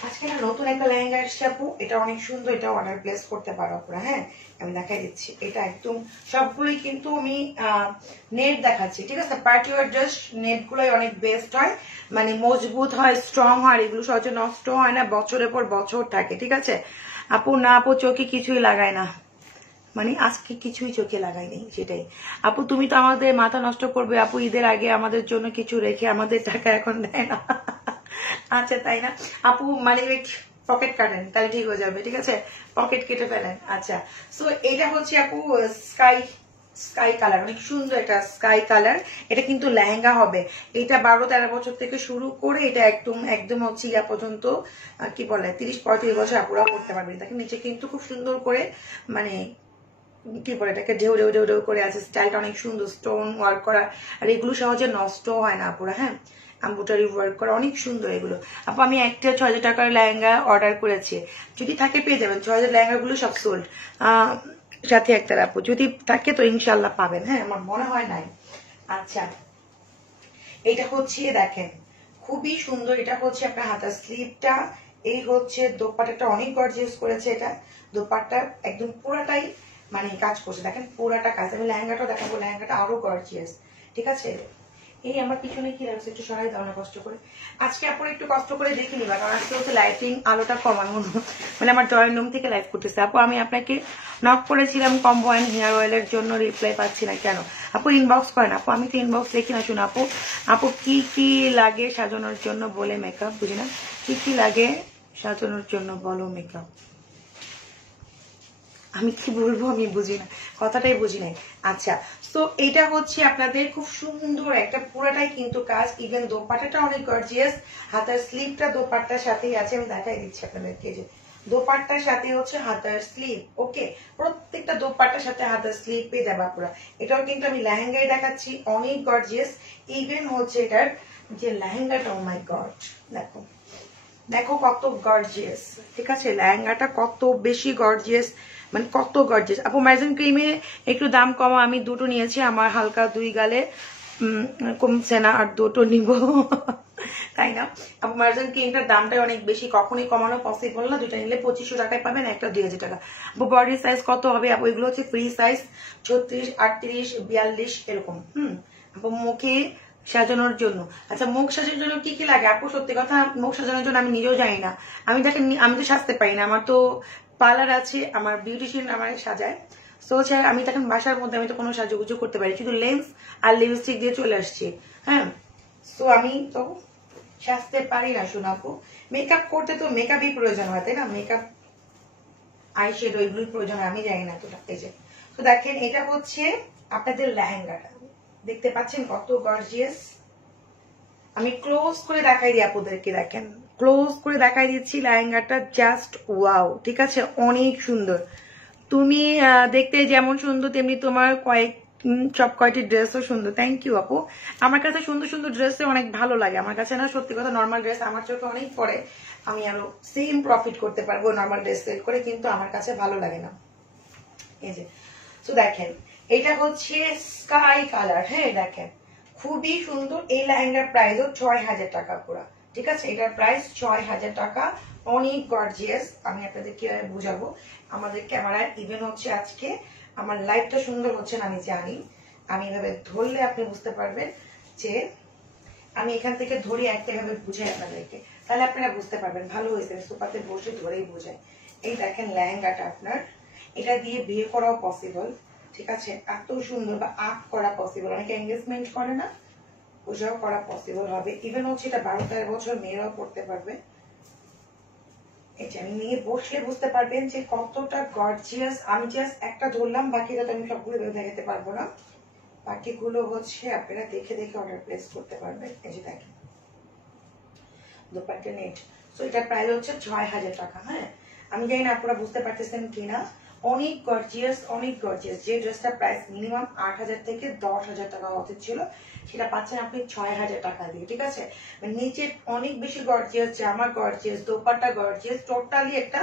আজকে না নতুন একটা লেহেঙ্গা এসছে আপু, এটা অনেক সুন্দর, এটা অর্ডার প্লেস করতে পারো আপনারা। হ্যাঁ আমি দেখাই দিচ্ছি। এটা একদম সবগুলোই কিন্তু আমি নেট দেখাচ্ছি, ঠিক আছে। পার্টি ওয়ার ড্রেস নেট গুলোই অনেক বেস্ট হয়, মানে মজবুত হয়, স্ট্রং হয়, এগুলো সহজে নষ্ট হয় না, বছরের পর বছর থাকে, ঠিক আছে। আপু না আপু চোখে কিছুই লাগায় না, মানে আজকে কিছুই চোখে লাগাই নেই, সেটাই। আপু তুমি তো আমাদের মাথা নষ্ট করবে আপু, ঈদের আগে আমাদের জন্য কিছু রেখে আমাদের টাকা এখন দেয় না। আচ্ছা তাই না আপু, মানে পকেট কাটেন তাহলে ঠিক হয়ে যাবে, ঠিক আছে, পকেট কেটে ফেলেন। আচ্ছা সো এটা হচ্ছে আপু স্কাই স্কাই কালার, অনেক সুন্দর একটা স্কাই কালার। এটা কিন্তু লেহেঙ্গা হবে। এটা 12-13 বছর থেকে শুরু করে এটা একদম একদম হচ্ছে ইয়া পর্যন্ত কি বলে 30-35 বছর আপুরা পড়তে পারবেন। দেখেন নিচে কিন্তু খুব সুন্দর করে মানে কি বলে এটাকে ঢেউ ঢেউ ঢেউ ঢেউ করে আছে। স্টাইলটা অনেক সুন্দর, স্টোন ওয়ার্ক করা, আর এগুলো সহজে নষ্ট হয় না আপুরা। হ্যাঁ, এমব্রয়ডারি ওয়ার্ক করা অনেক সুন্দর এগুলো। আপু আমি একটা 6000 টাকার লেহেঙ্গা অর্ডার করেছি, যদি থাকে পেয়ে যাবেন। 6000 লেহেঙ্গাগুলো সব সোল্ড। সাথে একটা আপু যদি থাকে তো ইনশাল্লাহ পাবেন। হ্যাঁ, আমার মনে হয় নাই। আচ্ছা, এটা হচ্ছে দেখেন খুবই সুন্দর। এটা হচ্ছে আপনার হাতার স্লিভটা, এই হচ্ছে দোপাট্টাটা অনেক গর্জিয়াস করেছে। এটা দোপাট্টা একদম পুরাটাই মানে কাজ করছে, দেখেন পুরাটা কাজ। আমি লেহেঙ্গাটা দেখাবো, লেহেঙ্গাটা আরো গর্জিয়াস। ঠিক আছে, এই আমার পিছনে কি লাগছে একটু সরাই দাও না কষ্ট করে। আজকে আপনারা একটু কষ্ট করে দেখে নিবা, কারণ আজকে হচ্ছে লাইটিং আলোটা কমানো, মানে আমার ড্রয়িং রুম থেকে লাইভ করতেছে। আপু আমি আপনাকে নক করেছিলাম কম্বো অ্যান্ড হেয়ার অয়েলের জন্য, রিপ্লাই পাচ্ছি না কেন? আপু ইনবক্স করেন। আপু আমি তো ইনবক্স দেখি না। শুনুন আপু, আপু কি কি লাগে সাজানোর জন্য বলে মেকআপ, বুঝি না কি কি লাগে সাজানোর জন্য বলো মেকআপ। আমি কি বলবো আমি বুঝি না, কথাটাই বুঝি নাই। আচ্ছা, তো এটা হচ্ছে আপনাদের খুব সুন্দর একটা পুরাটাই কিন্তু কাজ। ইভেন দোপাট্টাটা অনেক গর্জিয়াস, হাতার স্লিভটা দোপাট্টার সাথেই আছে। আমি দেখাই দিচ্ছি আপনাদেরকে, যে দোপাট্টার সাথে হচ্ছে হাতার স্লিভ। ওকে, প্রত্যেকটা দোপাট্টার সাথে হাতার স্লিভ পেয়ে যাবে পুরা। এটাও কিন্তু আমি লেহেঙ্গায় দেখাচ্ছি, অনেক গর্জিয়াস। ইভেন হচ্ছে এটার যে লেহেঙ্গাটা, ও মাই গড, দেখো দেখো কত গর্জিয়াস। ঠিক আছে, লেহেঙ্গাটা কত বেশি গর্জিয়াস, মানে কত গর্জিয়াস। আপু ম্যাজেন ক্রিমে একটু দাম কমা, আমি দুটো নিয়েছি, আমার হালকা 2 গালে কমছে না, আর দুটো নিব। তাই না আপু? ম্যাজেন ক্রিমটার দামটা অনেক বেশি, কখনই কমানো পসিবল না। দুইটা নিলে 2500 টাকায় পাবেন, একটা 2000 টাকা। আপু বডি সাইজ কত হবে? আপু এগুলো হচ্ছে ফ্রি সাইজ, 36, 38, 42 এরকম। আপু মুখে সাজানোর জন্য, আচ্ছা মুখ সাজানোর জন্য কি কি লাগে আপু? সত্যি কথা, মুখ সাজানোর জন্য আমি নিজেও জানি না। আমি দেখেন আমি তো সাজতে পারি না, আমার তো পার্লার আছে, আমার বিউটিশিয়ান আমার সাজায়। সো আমি দেখেন বাসার মধ্যে আমি তো কোনো সাজুগুজু করতে পারি, শুধু লেন্স আর লিপস্টিক দিয়ে চলে আসছি। হ্যাঁ, সো আমি তো সাজতে পারি না শোনাপু। মেকআপ করতে তো মেকআপই প্রয়োজন হয়, তাই না? মেকআপ আইশ্যাডো এগুলোই প্রয়োজন হয়, আমি জানি না তো। এই যে তো দেখেন এটা হচ্ছে আপনাদের লেহেঙ্গাটা, দেখতে পাচ্ছেন কত গর্জিয়াস। আমি ক্লোজ করে দেখাই দিই আপনাদেরকে, দেখেন ক্লোজ করে দেখাই দিচ্ছি লেহেঙ্গাটা, জাস্ট ওয়াও। ঠিক আছে, অনেক সুন্দর। তুমি দেখতে যেমন সুন্দর তেমনি তোমার সব কয়টি ড্রেসও সুন্দর। থ্যাংক ইউ আপু। আমার কাছে সুন্দর সুন্দর ড্রেসে অনেক ভালো লাগে। আমার কাছে না সত্যি কথা নর্মাল ড্রেস আমার চোখে অনেক পরে, আমি আরো সেম প্রফিট করতে পারবো নর্মাল ড্রেস সেল করে, কিন্তু আমার কাছে ভালো লাগে না। এই যে তো দেখেন এটা হচ্ছে স্কাই কালার। হ্যাঁ দেখেন খুবই সুন্দর। এই লেহেঙ্গার প্রাইসও 6000 টাকা পুরা। ঠিক আছে, এটার প্রাইস 6000 টাকা, অনেক গর্জিয়াস। আমি আপনাদের কিভাবে বুঝাবো, আমাদের ক্যামেরায় ইভেন হচ্ছে আজকে আমার লাইটটা সুন্দর হচ্ছে না আমি জানি, আমি এভাবে ধরলে আপনি বুঝতে পারবেন যে আমি এখান থেকে ধরে একটা ভাবে বুঝাই আপনাদেরকে, তাহলে আপনারা বুঝতে পারবেন। ভালো হয়েছে সোফাতে বসে ধরেই বোঝায়। এই দেখেন লেহেঙ্গাটা আপনার, এটা দিয়ে বিয়ে করাও পসিবল। ঠিক আছে, এত সুন্দর, বা আর্ট করা পসিবল, অনেকে এঙ্গেজমেন্ট করে না, ওটাও করা পসিবল হবে। ইভেন হচ্ছে এটা 12-13 বছর মেয়েরাও পড়তে পারবে। এটা আমি নিয়ে বসলে বুঝতে পারবেন যে কতটা গর্জিয়াস। আমি জাস্ট একটা ধরলাম, বাকিটা তো আমি সবগুলো দেখাতে পারবো না, বাকিগুলো হচ্ছে আপনারা দেখে দেখে অর্ডার প্লেস করতে পারবেন। এই যে দেখেন দোপাট্টা নেট, সো এটা প্রাইস হচ্ছে 6000 টাকা। হ্যাঁ, আমি জানি না আপনারা বুঝতে পারতেছেন কিনা, অনেক গর্জিয়াস, অনেক গর্জিয়াস। যে ড্রেসটা প্রাইস মিনিমাম 8000 থেকে 10000 টাকা হতে ছিল, সেটা পাচ্ছেন আপনি 6000 টাকা দিয়ে। ঠিক আছে, নিচে অনেক বেশি গর্জিয়াস জামা, গর্জিয়াস দোপাট্টা, গর্জিয়াস টোটালি একটা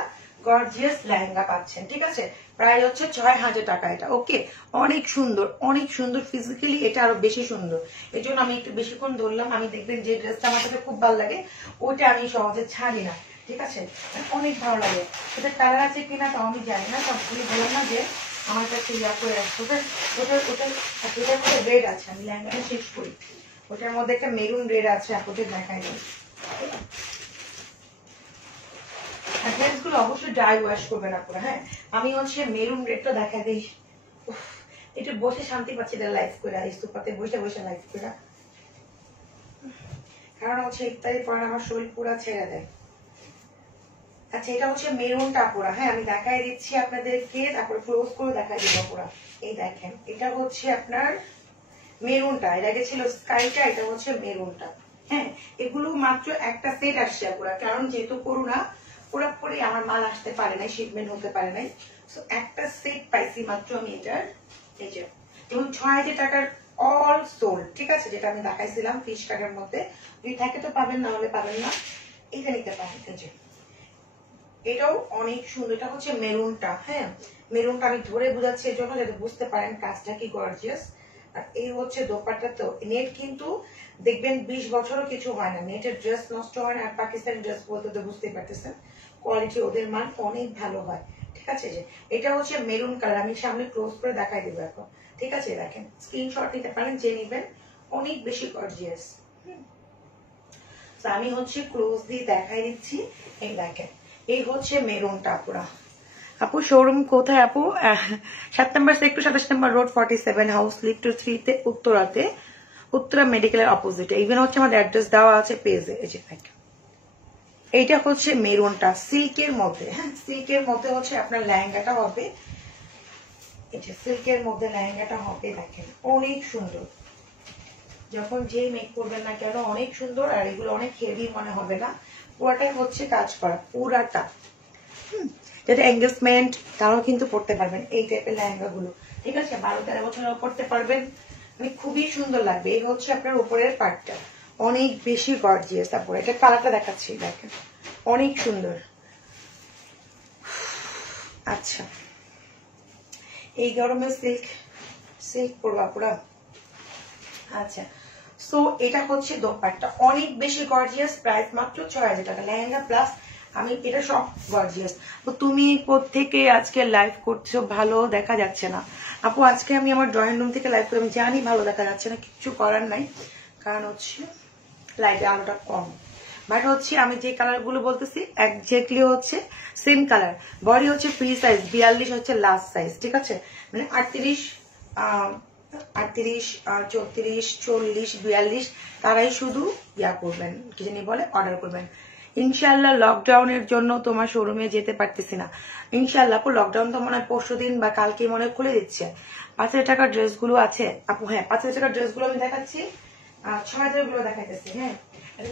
গর্জিয়াস লেহেঙ্গা পাচ্ছেন। ঠিক আছে, প্রাইস হচ্ছে 6000 টাকা এটা। ওকে, অনেক সুন্দর, অনেক সুন্দর। ফিজিক্যালি এটা আরো বেশি সুন্দর, এই জন্য আমি একটু বেশিক্ষণ ধরলাম। আমি দেখবেন যে ড্রেসটা আমার কাছে খুব ভালো লাগে ওইটা আমি সহজে ছাড়ি না। ঠিক আছে, অনেক ভালো লাগে। ওটা কালার আছে কিনা তাও আমি জানি না, সবগুলি বললাম না যে আমার কাছে ইয়া করে আসছে। ওটার মধ্যে রেড আছে, আমি লেহেঙ্গাটা শেষ করি। ওটার মধ্যে একটা মেরুন রেড আছে, আপনাদের দেখাই দিই। ড্রেসগুলো অবশ্যই ড্রাই ওয়াশ করবেন আপনারা। হ্যাঁ, আমি হচ্ছে মেরুন রেডটা দেখাই দিই। একটু বসে শান্তি পাচ্ছি লাইভ করে, এই সোফাতে বসে বসে লাইভ করে, কারণ হচ্ছে ইফতারি পরে আমার শরীর পুরা ছেড়ে দেয়। আচ্ছা এটা হচ্ছে মেরুনটা পুরা, হ্যাঁ আমি দেখাই দিচ্ছি আপনাদেরকে, তারপরে ক্লোজ করে দেখাই দিব পুরা। এই দেখেন এটা হচ্ছে আপনার মেরুনটা, এর আগে ছিল স্কাইটা, এটা হচ্ছে মেরুনটা। হ্যাঁ এগুলো মাত্র একটা সেট আসছে পুরা, কারণ যেহেতু করোনা পুরোপুরি আমার মাল আসতে পারে নাই, শিপমেন্ট হতে পারে নাই, সো একটা সেট পাইছি মাত্র আমি এটার। এই যে এবং ৬,০০০ টাকার অল সোল্ড, ঠিক আছে, যেটা আমি দেখাইছিলাম ফিশ কার্ডের মধ্যে, যদি থাকে তো পাবেন, না হলে পাবেন না, এটা নিতে পারেন। এই যে এটাও অনেক সুন্দর, এটা হচ্ছে মেরুনটা, হ্যাঁ মেরুনটা আমি ধরে বোঝাচ্ছি এর জন্য যাতে বুঝতে পারেন কাজটা কি গর্জিয়াস। আর এই হচ্ছে দোপাট্টা, তো নেট কিন্তু দেখবেন 20 বছরও কিছু হয় না, নেটের ড্রেস নষ্ট হয় না। আর পাকিস্তানি ড্রেস বলতে তো বুঝতেই পারতেছেন কোয়ালিটি ওদের মান অনেক ভালো হয়, ঠিক আছে। যে এটা হচ্ছে মেরুন কালার, আমি সামনে ক্লোজ করে দেখাই দেবো এখন, ঠিক আছে। দেখেন স্ক্রিনশট নিতে পারেন, যে নিবেন, অনেক বেশি গর্জিয়াস। আমি হচ্ছে ক্লোজ দিয়ে দেখাই দিচ্ছি। এই দেখেন এই হচ্ছে মেরুনটা পুরা। আপু শোরুম কোথায় আপু? 7 নম্বর সেক্টর 27 নম্বর রোড 47 হাউস লিফট 3 তে উত্তরাতে, উত্তরা মেডিকেলের অপোজিটে। ইভেন হচ্ছে আমাদের অ্যাড্রেস দেওয়া আছে পেজে। এই যে এইটা হচ্ছে মেরুনটা সিল্কের মধ্যে, হ্যাঁ সিল্কের মধ্যে হচ্ছে আপনার লেহেঙ্গাটা হবে, এই যে সিল্কের মধ্যে লেহেঙ্গাটা হবে, দেখেন অনেক সুন্দর, যখন যে মেক করবেন না কেন অনেক সুন্দর। আর এগুলো অনেক হেভি মনে হবে না, পুরাটাই হচ্ছে কাজ করা পুরাটা। যেটা এঙ্গেজমেন্ট তারাও কিন্তু পড়তে পারবেন এই টাইপের লেহেঙ্গা গুলো, ঠিক আছে, 12-13 বছরও পড়তে পারবেন, মানে খুবই সুন্দর লাগবে। এই হচ্ছে আপনার উপরের পার্টটা, অনেক বেশি গর্জিয়াস। তারপরে এটা কালারটা দেখাচ্ছি, দেখেন অনেক সুন্দর। আচ্ছা এই গরমে সিল্ক সিল্ক পরবা পুরা। আচ্ছা সো এটা হচ্ছে দোপাট্টা, অনেক বেশি গর্জিয়াস, প্রাইস মাত্র 6,০০০ টাকা। লেহেঙ্গা প্লাস আমি এটা সব গর্জিয়াস। তো তুমি কোত্থেকে আজকে লাইভ করছো? ভালো দেখা যাচ্ছে না আপু, আজকে আমি আমার ড্রয়িং রুম থেকে লাইভ করি, আমি জানি ভালো দেখা যাচ্ছে না, কিছু করার নাই, কারণ হচ্ছে লাইটে আলোটা কম। বাট হচ্ছে আমি যে কালার গুলো বলতেছি একজাক্টলি হচ্ছে সেম কালার। বডি হচ্ছে ফ্রি সাইজ, 42 হচ্ছে লাস্ট সাইজ, ঠিক আছে, মানে 38, 34, 40, 42 তারাই শুধু ইয়া করবেন, কি জানি বলে, অর্ডার করবেন। ইনশাল্লাহ লকডাউনের জন্য তোমার শোরুমে যেতে পারতেছি না। ইনশাল্লাহ আপু লকডাউন তো মনে হয় পরশুদিন বা কালকে মনে হয় খুলে দিচ্ছে। 5,000 টাকার ড্রেস গুলো আছে আপু, হ্যাঁ 5,000 টাকার ড্রেস গুলো আমি দেখাচ্ছি, 6,000 গুলো দেখাইতেছি। হ্যাঁ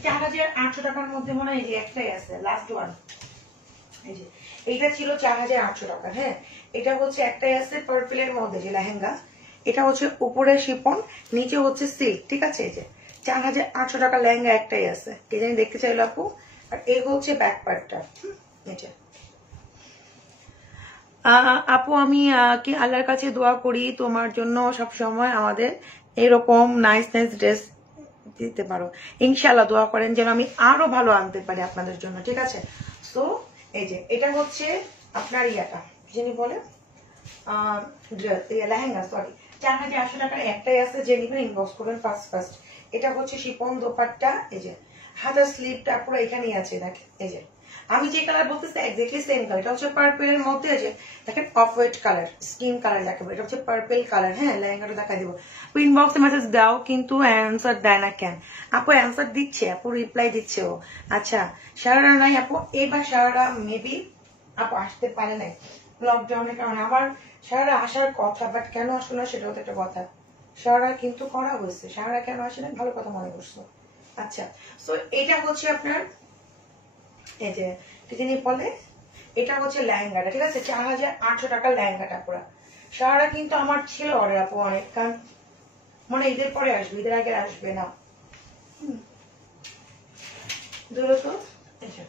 4,800 টাকার মধ্যে মনে হয় এই যে একটাই আছে, লাস্ট ওয়ান। এই যে এইটা ছিল 4,800 টাকা, হ্যাঁ এটা হচ্ছে একটাই আছে পার্পলের মধ্যে যে লেহেঙ্গা, এটা হচ্ছে উপরে শিপন, নিচে হচ্ছে সিল্ক, ঠিক আছে। এই যে 4,800 টাকা লেহেঙ্গা একটাই আছে, কে জানি দেখতে চাইলো আপু। আর এই হচ্ছে ব্যাক পার্টটা। আপু আমি কি আল্লাহর কাছে দোয়া করি তোমার জন্য সব সময় আমাদের এরকম নাইস নাইস ড্রেস দিতে পারো, ইনশাল্লাহ দোয়া করেন যেন আমি আরো ভালো আনতে পারি আপনাদের জন্য, ঠিক আছে। সো এই যে এটা হচ্ছে আপনার ইয়াটা যিনি বলে লেহেঙ্গা, সরি 4,800 টাকার একটাই আছে, যে নিবেন ইনবক্স করবেন ফার্স্ট। এটা হচ্ছে শিপন দোপাট্টা, এই যে হাতার স্লিপটা পুরো এখানেই আছে, দেখেন এই যে আমি যে কালার বলতেছি এক্স্যাক্টলি সেম কালার। এটা হচ্ছে পার্পেলের মধ্যে, যে দেখেন off white colour, skin colour যাকে বলে, এটা হচ্ছে পার্পেল কালার। হ্যাঁ লেহেঙ্গাটা দেখা দিব, ইনবক্সে মেসেজ দাও কিন্তু অ্যান্সার দেয় না কেন? আপু অ্যান্সার দিচ্ছে, আপু রিপ্লাই দিচ্ছে ও। আচ্ছা সারারা নাই আপু, এবার সারারা মেবি আপু আসতে পারে নাই লকডাউনের কারণে। আমার সারারা আসার কথা, বাট কেন আসলো না সেটাও তো একটা কথা। সারারা কিন্তু করা হয়েছে, সারারা কেন আসে না, ভালো কথা মনে করছো। আচ্ছা সো এটা হচ্ছে আপনার এই যে কি জানি বলে, এটা হচ্ছে লেহেঙ্গাটা, ঠিক আছে, 4,800 টাকার লেহেঙ্গাটা পুরা। সারারা কিন্তু আমার ছিল অর্ডার আপু অনেক, কারণ মানে ঈদের পরে আসবে, ঈদের আগে আসবে না। দূরত আচ্ছা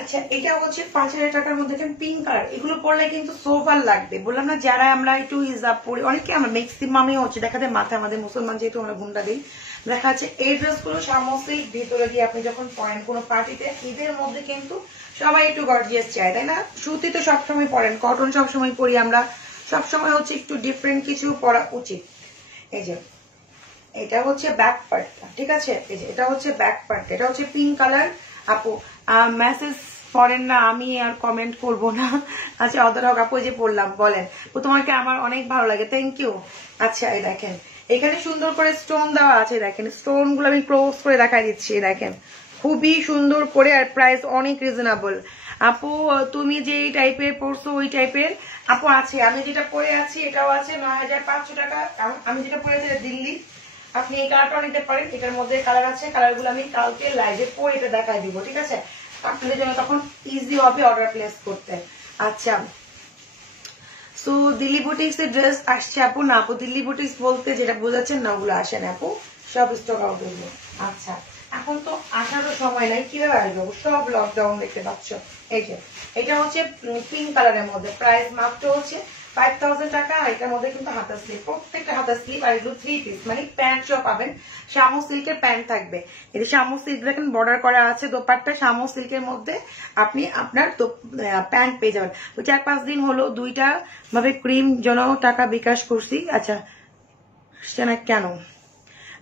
আচ্ছা এটা হচ্ছে 5,000 টাকার মধ্যে পিঙ্ক কালার, এগুলো পরলে কিন্তু সোভার লাগবে। বললাম না যারা আমরা একটু হিজাব পরি, অনেকে আমরা ম্যাক্সিমামই হচ্ছে দেখা যায় মাথায়, আমাদের মুসলমান যেহেতু আমরা ঘুমটা দিই, দেখা যাচ্ছে এই ড্রেস গুলো সামগ্রিক ভিতরে গিয়ে আপনি যখন পরেন কোনো পার্টিতে, ঈদের মধ্যে কিন্তু সবাই একটু গর্জিয়াস চায়, তাই না? সুতি তো সবসময় পরেন, কটন সবসময় পরি আমরা, সবসময় হচ্ছে একটু ডিফারেন্ট কিছু পরা উচিত। এই যে এটা হচ্ছে ব্যাক পার্টটা, ঠিক আছে, এই যে এটা হচ্ছে ব্যাক পার্ট, এটা হচ্ছে পিঙ্ক কালার। আপু মেসেজ পড়েন না, আমি আর কমেন্ট করব না। আচ্ছা অদর হক আপু যে পড়লাম, বলেন তোমাকে আমার অনেক ভালো লাগে, থ্যাংক ইউ। আচ্ছা এই দেখেন এখানে সুন্দর করে স্টোন দেওয়া আছে, দেখেন স্টোন গুলো আমি ক্লোজ করে দেখাই দিচ্ছি, দেখেন খুবই সুন্দর করে, আর প্রাইস অনেক রিজনেবল। আপু তুমি যে টাইপের পড়ছো ওই টাইপের আপু আছে, আমি যেটা পরে আছি এটাও আছে 9500 টাকা। আমি যেটা পরে আছি দিল্লি, আপনি এই কালারটা নিতে পারেন, এটার মধ্যে কালার আছে, কালারগুলো আমি কালকে লাইভে পরে এটা দেখাই দিব, ঠিক আছে? আপনাদের জন্য তখন ইজি হবে অর্ডার প্লেস করতে। আচ্ছা সো দিল্লি বুটিক্স এর ড্রেস আসছে আপু? না আপু, দিল্লি বুটিক্স বলতে যেটা বোঝাচ্ছেন না ওগুলো আসে না আপু, সব স্টক আউট হইলো। আচ্ছা এখন তো আসারও সময় নাই, কিভাবে আসবো, সব লকডাউন দেখতে পাচ্ছ। এই যে এটা হচ্ছে পিঙ্ক কালারের মধ্যে, প্রাইস মাত্র হচ্ছে 5000 টাকা। আর এটার মধ্যে কিন্তু হাতা স্লিপ, প্রত্যেকটা হাতা স্লিপ, আর এগুলো 3 পিস, মানে প্যান্ট সহ পাবেন। শামু সিল্কের প্যান্ট থাকবে, এই যে শামু সিল্ক দেখেন বর্ডার করা আছে, দোপাট্টা শামু সিল্কের মধ্যে আপনি আপনার প্যান্ট পেয়ে যাবেন। তো 4-5 দিন হলো দুইটা ভাবে ক্রিম জন্য টাকা বিকাশ করছি। আচ্ছা সেটা কেন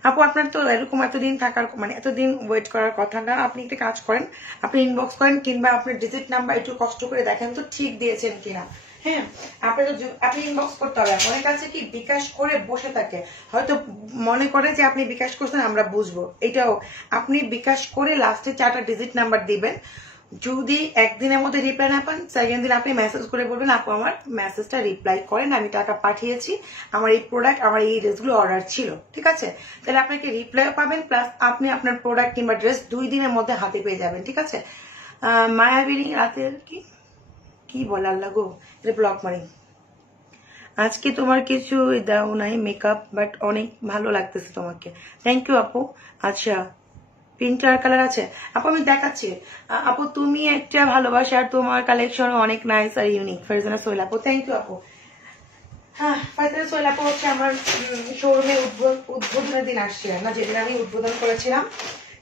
আপু, আপনার তো এরকম এতদিন থাকার মানে এতদিন ওয়েট করার কথা না। আপনি একটা কাজ করেন, আপনি ইনবক্স করেন, কিংবা আপনার ডিজিট নাম্বার একটু কষ্ট করে দেখেন তো ঠিক দিয়েছেন কিনা। হ্যাঁ আপনি ইনবক্স করতে হবে। অনেক আছে কি বিকাশ করে বসে থাকে, হয়তো মনে করে যে আপনি বিকাশ করছেন আমরা বুঝবো, এটাও আপনি বিকাশ করে লাস্টে 4টা ডিজিট নাম্বার দিবেন। যদি একদিনের মধ্যে রিপ্লাই না পান, সেকেন্ড দিন আপনি মেসেজ করে বলবেন আপু আমার মেসেজটা রিপ্লাই করেন, আমি টাকা পাঠিয়েছি, আমার এই প্রোডাক্ট আমার এই ড্রেসগুলো অর্ডার ছিল, ঠিক আছে? তাহলে আপনাকে রিপ্লাইও পাবেন, প্লাস আপনি আপনার প্রোডাক্ট কিংবা ড্রেস 2 দিনের মধ্যে হাতে পেয়ে যাবেন, ঠিক আছে? মায়াবিনী রাতের কি বলে আল্লাহ গো, এটা ব্লক মারি। আজকে তোমার কিছু দাও নাই মেকআপ, বাট অনেক ভালো লাগতেছে তোমাকে, থ্যাংক ইউ আপু। আচ্ছা পিঙ্ক কালার আছে আপু, আমি দেখাচ্ছি আপু, তুমি একটা ভালোবাসা, আর তোমার কালেকশন অনেক নাইস আর ইউনিক। ফারজানা সোহেল আপু, থ্যাংক ইউ আপু। হ্যাঁ ফারজানা সোহেল আপু হচ্ছে আমার শোরুমে উদ্বোধনের দিন আসছে না, যেদিন আমি উদ্বোধন করেছিলাম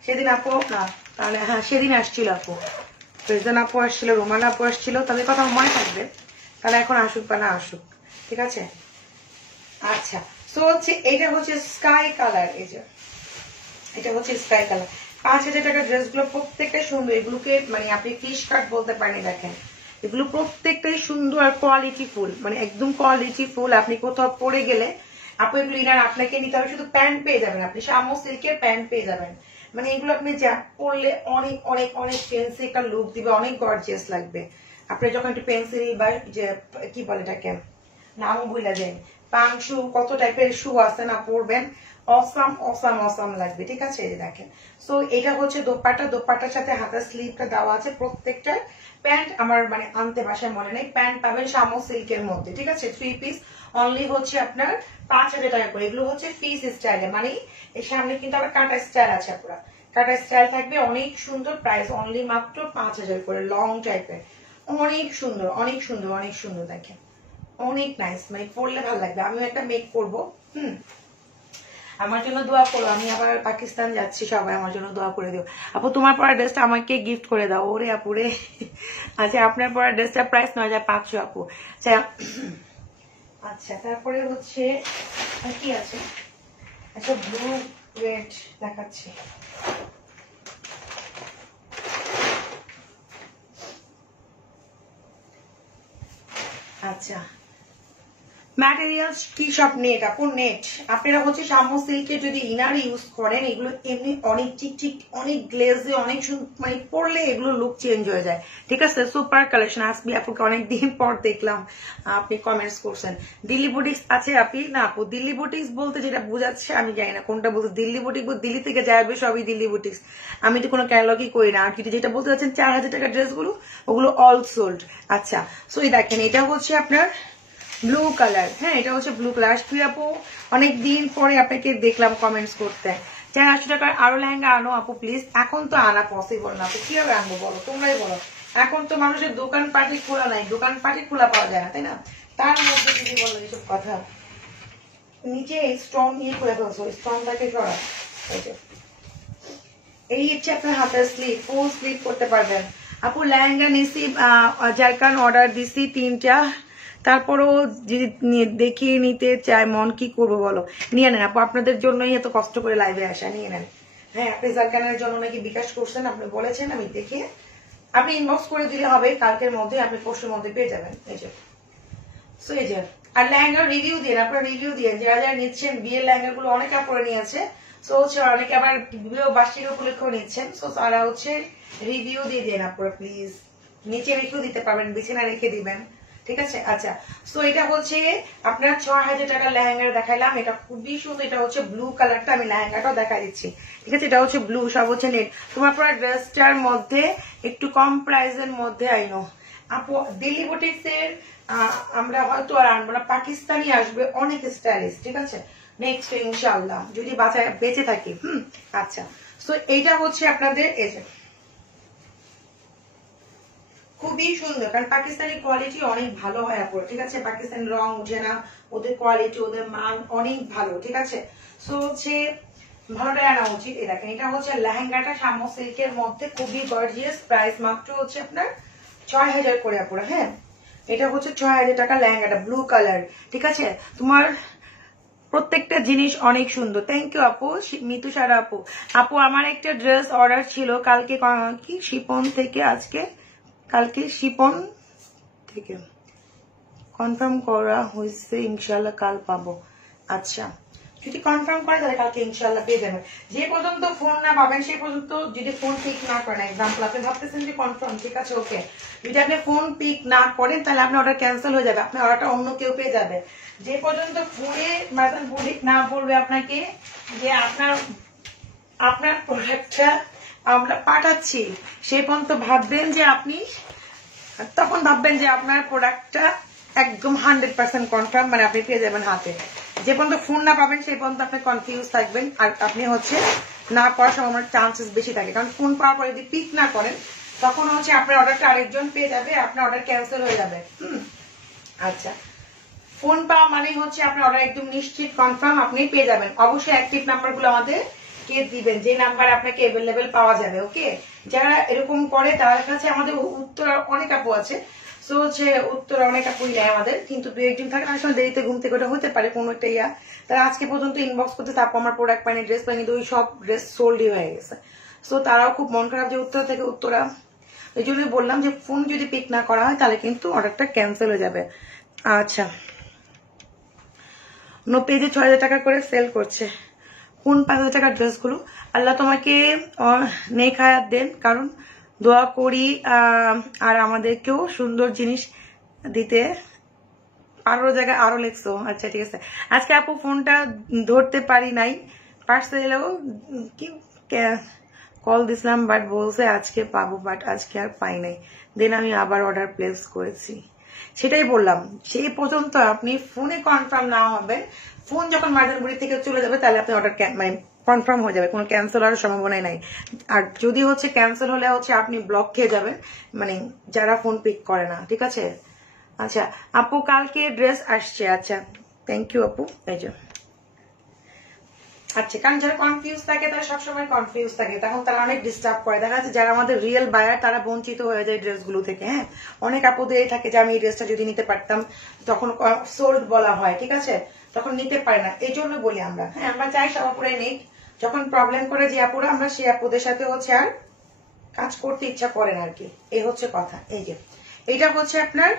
সেদিন আপু না, তাহলে হ্যাঁ সেদিন আসছিল আপু, ফারজানা আপু আসছিল, রোমানা আপু আসছিল, তাদের কথা মনে থাকবে, তাহলে এখন আসুক বা না আসুক, ঠিক আছে? আচ্ছা সো হচ্ছে এটা হচ্ছে স্কাই কালার, এই যে এটা হচ্ছে স্কাই কালার। 5000 টাকার ড্রেসগুলো প্রত্যেকটাই সুন্দর, এগুলোকে মানে আপনি ফিশ কাট বলতে পারেন। দেখেন এগুলো প্রত্যেকটাই সুন্দর আর কোয়ালিটি ফুল, মানে একদম কোয়ালিটি ফুল। আপনি কোথাও পরে গেলে আপু এগুলো ইনার আপনাকে নিতে হবে, শুধু প্যান্ট পেয়ে যাবেন, আপনি শামু সিল্কের প্যান্ট পেয়ে যাবেন। মানে এগুলো আপনি যা পরলে অনেক অনেক অনেক ফ্যান্সি একটা লুক দিবে, অনেক গর্জিয়াস লাগবে। আপনি যখন একটু পেন্সিল বা যে কি বলে এটাকে নামও বইলা যায়, পাং শু কত টাইপের শু আছে না, পরবেন অসাম অসাম অসাম লাগবে, ঠিক আছে? এই দেখেন সো এটা হচ্ছে দোপাট্টা, দোপাট্টার সাথে হাতের স্লিভটা দেওয়া আছে প্রত্যেকটা। প্যান্ট আমার মানে আনতে বাসায় মনে নেই, প্যান্ট পাবেন শামু সিল্কের মধ্যে, ঠিক আছে? 3 পিস অনলি হচ্ছে আপনার 5000 টাকা করে। এগুলো হচ্ছে পিস স্টাইলে, মানে এর সামনে কিন্তু আবার কাটা স্টাইল আছে, পুরো কাটা স্টাইল থাকবে, অনেক সুন্দর। প্রাইস অনলি মাত্র 5000 করে, লং টাইপের, অনেক সুন্দর অনেক সুন্দর অনেক সুন্দর। দেখেন অনেক নাইস, মানে পরলে ভালো লাগবে। আমিও একটা মেক করবো, আমার জন্য দোয়া করো, আমি আবার পাকিস্তান যাচ্ছি, সবাই আমার জন্য দোয়া করে দিও। আপু তোমার পরা ড্রেসটা আমাকে গিফট করে দাও, ওরে আপুরে। আচ্ছা আপনার পরা ড্রেসটার প্রাইস 9500 আপু। আচ্ছা তারপরে হচ্ছে কি আছে, আচ্ছা ব্লু রেড দেখাচ্ছি। আচ্ছা ম্যাটেরিয়ালস কি সব নেট আপু, নেট। আপনারা হচ্ছে শামু সিল্কের যদি ইনার ইউজ করেন, এগুলো এমনি অনেক ঠিক অনেক গ্লেজে অনেক মানে পরলে এগুলো লুক চেঞ্জ হয়ে যায়, ঠিক আছে? সুপার কালেকশন আসবি আপুকে অনেকদিন পর দেখলাম, আপনি কমেন্টস করছেন। দিল্লি বুটিক্স আছে আপনি? না আপু দিল্লি বুটিক্স বলতে যেটা বোঝাচ্ছে আমি জানি না কোনটা বলতে, দিল্লি বুটিক দিল্লি থেকে যাবে সবই দিল্লি বুটিক্স, আমি তো কোনো ক্যাটালগই করি না। আর যেটা বলতে চাচ্ছেন 4000 টাকার ড্রেসগুলো ওগুলো অল সোল্ড। আচ্ছা সো এই দেখেন এটা হচ্ছে আপনার ব্লু কালার, হ্যাঁ এটা হচ্ছে ব্লু কালার। আসবি আপু অনেকদিন পরে আপনাকে দেখলাম কমেন্টস করতে। 400 টাকার আরো লেহেঙ্গা আনো আপু প্লিজ। এখন তো আনা পসিবল না, তো কিভাবে আনবো বলো, তোমরাই বলো। এখন তো মানুষের দোকান পাটি খোলা নাই, দোকান পাটি খোলা পাওয়া যায় না, তাই না? তার মধ্যে যদি বলো এইসব কথা, নিচে স্টোন ইয়ে করে ফেলছো, স্টোনটাকে সরা। এই হচ্ছে আপনার হাতের স্লিভ, ফুল স্লিভ করতে পারবেন আপু। লেহেঙ্গা নিছি জারকান অর্ডার দিছি 3টা, তারপরও যদি দেখিয়ে নিতে চায় মন কি করবো বলো। নিয়ে নেন আপু, আপনাদের জন্যই এত কষ্ট করে লাইভে আসা, নিয়ে নেন। হ্যাঁ আপনি জারকানের জন্য নাকি বিকাশ করছেন, আপনি বলেছেন, আমি দেখে আপনি ইনবক্স করে দিলে হবে, কালকের মধ্যে আপনি পরশুর মধ্যে পেয়ে যাবেন। এই যে সো এই যে, আর লেহেঙ্গার রিভিউ দিন, আপনারা রিভিউ দিন, যারা যারা নিচ্ছেন বিয়ের লেহেঙ্গা গুলো অনেকে পরে নিয়েছে, সো হচ্ছে অনেকে আবার বিবাহ বার্ষিক উপলক্ষেও নিচ্ছেন, সো তারা হচ্ছে রিভিউ দিয়ে দেন আপনারা প্লিজ, নিচে রেখেও দিতে পারবেন, বিছানা রেখে দিবেন, ঠিক আছে। আচ্ছা, সো এটা হচ্ছে আপনার 6000 টাকার লেহেঙ্গা দেখাইলাম, এটা খুবই সুন্দর, এটা হচ্ছে ব্লু কালারটা, আমি লেহেঙ্গাটাও দেখা দিচ্ছি, ঠিক আছে। এটা হচ্ছে ব্লু, সব হচ্ছে নেট। তোমার পুরো ড্রেসটার মধ্যে একটু কম প্রাইসের মধ্যে আইনো আপু, দিল্লি বুটিক্স এর আমরা হয়তো আর আনবো না, পাকিস্তানি আসবে অনেক স্টাইলিশ, ঠিক আছে, নেক্সট ইনশাআল্লাহ যদি বেঁচে থাকি। আচ্ছা, সো এইটা হচ্ছে আপনাদের এই যে খুবই সুন্দর, কারণ পাকিস্তানি কোয়ালিটি অনেক ভালো হয় আপু, ঠিক আছে, পাকিস্তানি রং উঠে না, ওদের কোয়ালিটি ওদের মান অনেক ভালো, ঠিক আছে। সো হচ্ছে ভালোটাই আনা উচিত। এই দেখেন, এটা হচ্ছে লেহেঙ্গাটা শামো সিল্কের মধ্যে, খুবই গর্জিয়াস, প্রাইস মাত্র হচ্ছে আপনার 6000 করে আপুরা। হ্যাঁ, এটা হচ্ছে 6000 টাকা লেহেঙ্গাটা, ব্লু কালার, ঠিক আছে। তোমার প্রত্যেকটা জিনিস অনেক সুন্দর। থ্যাংক ইউ আপু, মিতু সারা আপু। আপু আমার একটা ড্রেস অর্ডার ছিল কালকে, কি শিপন থেকে, আজকে কালকে শিপন থেকে কনফার্ম করা হয়েছে, ইনশাল্লাহ কাল পাবো। আচ্ছা, যদি কনফার্ম করে তাহলে কালকে ইনশাল্লাহ পেয়ে যাবেন। যে পর্যন্ত ফোন না পাবেন সে পর্যন্ত যদি ফোন পিক না করেন, এক্সাম্পল আপনি ভাবতেছেন যে কনফার্ম, ঠিক আছে, ওকে, যদি আপনি ফোন পিক না করেন তাহলে আপনার অর্ডার ক্যান্সেল হয়ে যাবে, আপনার অর্ডারটা অন্য কেউ পেয়ে যাবে। যে পর্যন্ত ফোনে মাদার বুটিক না বলবে আপনাকে যে আপনার প্রোডাক্টটা আমরা পাঠাচ্ছি, সে পর্যন্ত ভাববেন যে আপনি, তখন ভাববেন যে আপনার প্রোডাক্টটা একদম 100% কনফার্ম, মানে আপনি পেয়ে যাবেন হাতে। যে পর্যন্ত ফোন না পাবেন সেই পর্যন্ত আপনি কনফিউজ থাকবেন, আর আপনি হচ্ছে না পাওয়ার সম্ভাবনার চান্সেস বেশি থাকে, কারণ ফোন পাওয়ার পরে যদি পিক না করেন তখন হচ্ছে আপনার অর্ডারটা আরেকজন পেয়ে যাবে, আপনার অর্ডার ক্যান্সেল হয়ে যাবে। আচ্ছা, ফোন পাওয়া মানে হচ্ছে আপনার অর্ডার একদম নিশ্চিত কনফার্ম, আপনি পেয়ে যাবেন। অবশ্যই অ্যাক্টিভ নাম্বারগুলো আমাদের কে দিবেন, যে নাম্বার আপনাকে অ্যাভেলেবেল পাওয়া যাবে, ওকে। যারা এরকম করে তার কাছে আমাদের উত্তর অনেক আপু আছে, সো হচ্ছে উত্তর অনেক আপু নেয় আমাদের, কিন্তু দু একজন থাকে অনেক সময় দেরিতে ঘুম থেকে ওটা হতে পারে কোনো একটা ইয়া, তারা আজকে পর্যন্ত ইনবক্স করতে আপু আমার প্রোডাক্ট পাইনি, ড্রেস পাইনি, কিন্তু ওই সব ড্রেস সোল্ডই হয়ে গেছে। সো তারাও খুব মন খারাপ যে উত্তর থেকে উত্তরা, এই জন্যই বললাম যে ফোন যদি পিক না করা হয় তাহলে কিন্তু অর্ডারটা ক্যান্সেল হয়ে যাবে। আচ্ছা, নো পেজে 6000 টাকা করে সেল করছে, কোন 5000 টাকার ড্রেসগুলো? আল্লাহ তোমাকে নেক হায়াত দেন, কারণ দোয়া করি আর আমাদেরকেও সুন্দর জিনিস দিতে। আরো জায়গায় আরো লেখছো, আচ্ছা ঠিক আছে। আজকে আপু ফোনটা ধরতে পারি নাই, পার্সেলেও কি কল দিছিলাম, বাট বলছে আজকে পাবো, বাট আজকে আর পাই নাই, দেন আমি আবার অর্ডার প্লেস করেছি। সেটাই বললাম, সেই পর্যন্ত আপনি ফোনে কনফার্ম না হবেন, ফোন যখন মার্জানগুড়ি থেকে চলে যাবে তাহলে আপনি অর্ডার মানে কনফার্ম হয়ে যাবে, কোনো ক্যান্সেল হওয়ার সম্ভাবনাই নাই। আর যদি হচ্ছে ক্যান্সেল হলে হচ্ছে আপনি ব্লক খেয়ে যাবেন, মানে যারা ফোন পিক করে না, ঠিক আছে। আচ্ছা আপু, কালকে ড্রেস আসছে, আচ্ছা থ্যাংক ইউ আপু। এই যে আচ্ছা, কারণ যারা কনফিউজ থাকে তারা সবসময় কনফিউজ থাকে, তখন তারা অনেক ডিস্টার্ব করে, দেখা যাচ্ছে যারা আমাদের রিয়েল বায়ার তারা বঞ্চিত হয়ে যায় ড্রেসগুলো থেকে। হ্যাঁ, অনেক আপুদের এই থাকে যে আমি এই ড্রেসটা যদি নিতে পারতাম, তখন সোল্ড বলা হয়, ঠিক আছে, তখন নিতে পারে না। এই জন্য বলি আমরা, হ্যাঁ আমরা চাই সব আপুরাই নেই, যখন প্রবলেম করে যে আপুরা, আমরা সেই আপুদের সাথে হচ্ছে আর কাজ করতে ইচ্ছা করে না আর কি, এই হচ্ছে কথা। এই যে এইটা হচ্ছে আপনার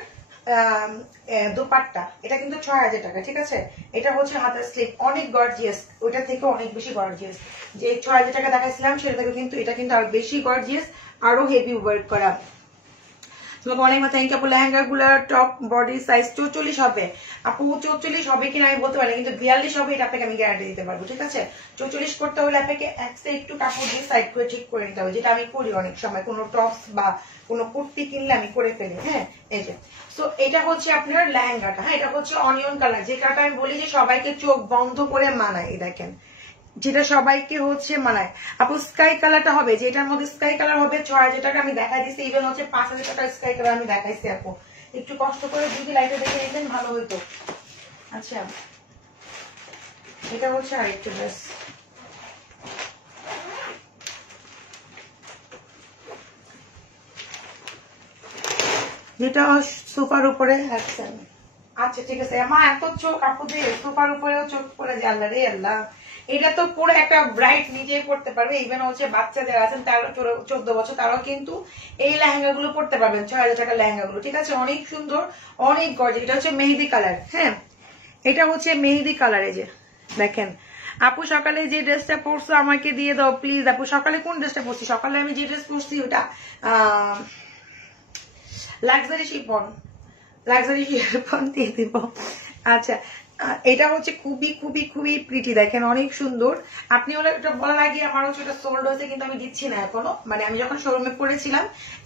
দোপাট্টা, এটা কিন্তু 6000 টাকা, ঠিক আছে। এটা হচ্ছে হাতের স্লিপ, অনেক গর্জিয়াস, ওইটা থেকে অনেক বেশি গর্জিয়াস। যে 6000 টাকা দেখাইছিলাম সেটা থেকে কিন্তু এটা কিন্তু আরো বেশি গর্জিয়াস, আরো হেভি ওয়ার্ক করা। তোমাকে অনেক থ্যাংক ইউ আপু। লেহেঙ্গা গুলার টপ বডি সাইজ 44 হবে আপু, 44 হবে কিনা আমি বলতে পারি, কিন্তু 42 হবে এটা আপনাকে আমি গ্যারান্টি দিতে পারবো, ঠিক আছে। 44 করতে হলে আপনাকে একটু কাপড় দিয়ে সাইড করে ঠিক করে নিতে হবে, যেটা আমি করি অনেক সময়, কোনো টপস বা কোনো কুর্তি কিনলে আমি করে ফেলি। হ্যাঁ, এই যে সো এটা হচ্ছে আপনার লেহেঙ্গাটা। হ্যাঁ, এটা হচ্ছে অনিয়ন কালার, যে কালারটা আমি বলি যে সবাইকে চোখ বন্ধ করে মানায়, এই দেখেন, যেটা সবাইকে হচ্ছে মানায়। আপু স্কাই কালারটা হবে, যেটার মধ্যে স্কাই কালার হবে 6000 টাকা আমি দেখাই দিচ্ছি, ইভেন হচ্ছে 5000 টাকা স্কাই কালার আমি দেখাইছি আপু, একটু কষ্ট করে যদি লাইটে দেখে নিতেন ভালো হইতো। আচ্ছা, এটা হচ্ছে আরেকটা ড্রেস, যেটা সোফার উপরে রাখছেন। আচ্ছা ঠিক আছে, মা এত চোখ আপুদের সোফার উপরেও চোখ পড়ে যায়, আল্লাহ রে আল্লাহ, এটা তো পুরো একটা ব্রাইট নিজেই পড়তে পারবে, ইভেন হচ্ছে বাচ্চা যারা আছেন তারা 14 বছর তারাও কিন্তু এই লেহেঙ্গা গুলো পড়তে পারবেন, 6000 টাকার লেহেঙ্গা গুলো। ঠিক আছে, অনেক সুন্দর, অনেক গর্জিয়াস। এটা হচ্ছে মেহেদি কালার। হ্যাঁ, এটা হচ্ছে মেহেদি কালার। এই যে দেখেন আপু, সকালে যে ড্রেসটা পরছো আমাকে দিয়ে দাও প্লিজ। আপু সকালে কোন ড্রেসটা পরছি? সকালে আমি যে ড্রেস পরছি ওটা লাক্সারি শিফন, লাক্সারি শিফন দিয়ে দিব। আচ্ছা, এটা হচ্ছে খুবই খুবই খুবই প্রিটি, দেখেন অনেক সুন্দর। আপনি ওটা বলার আগে আমার হচ্ছে ওটা সোল্ড হয়েছে, কিন্তু আমি দিচ্ছি না এখনো। মানে আমি যখন শোরুমে পড়েছিলাম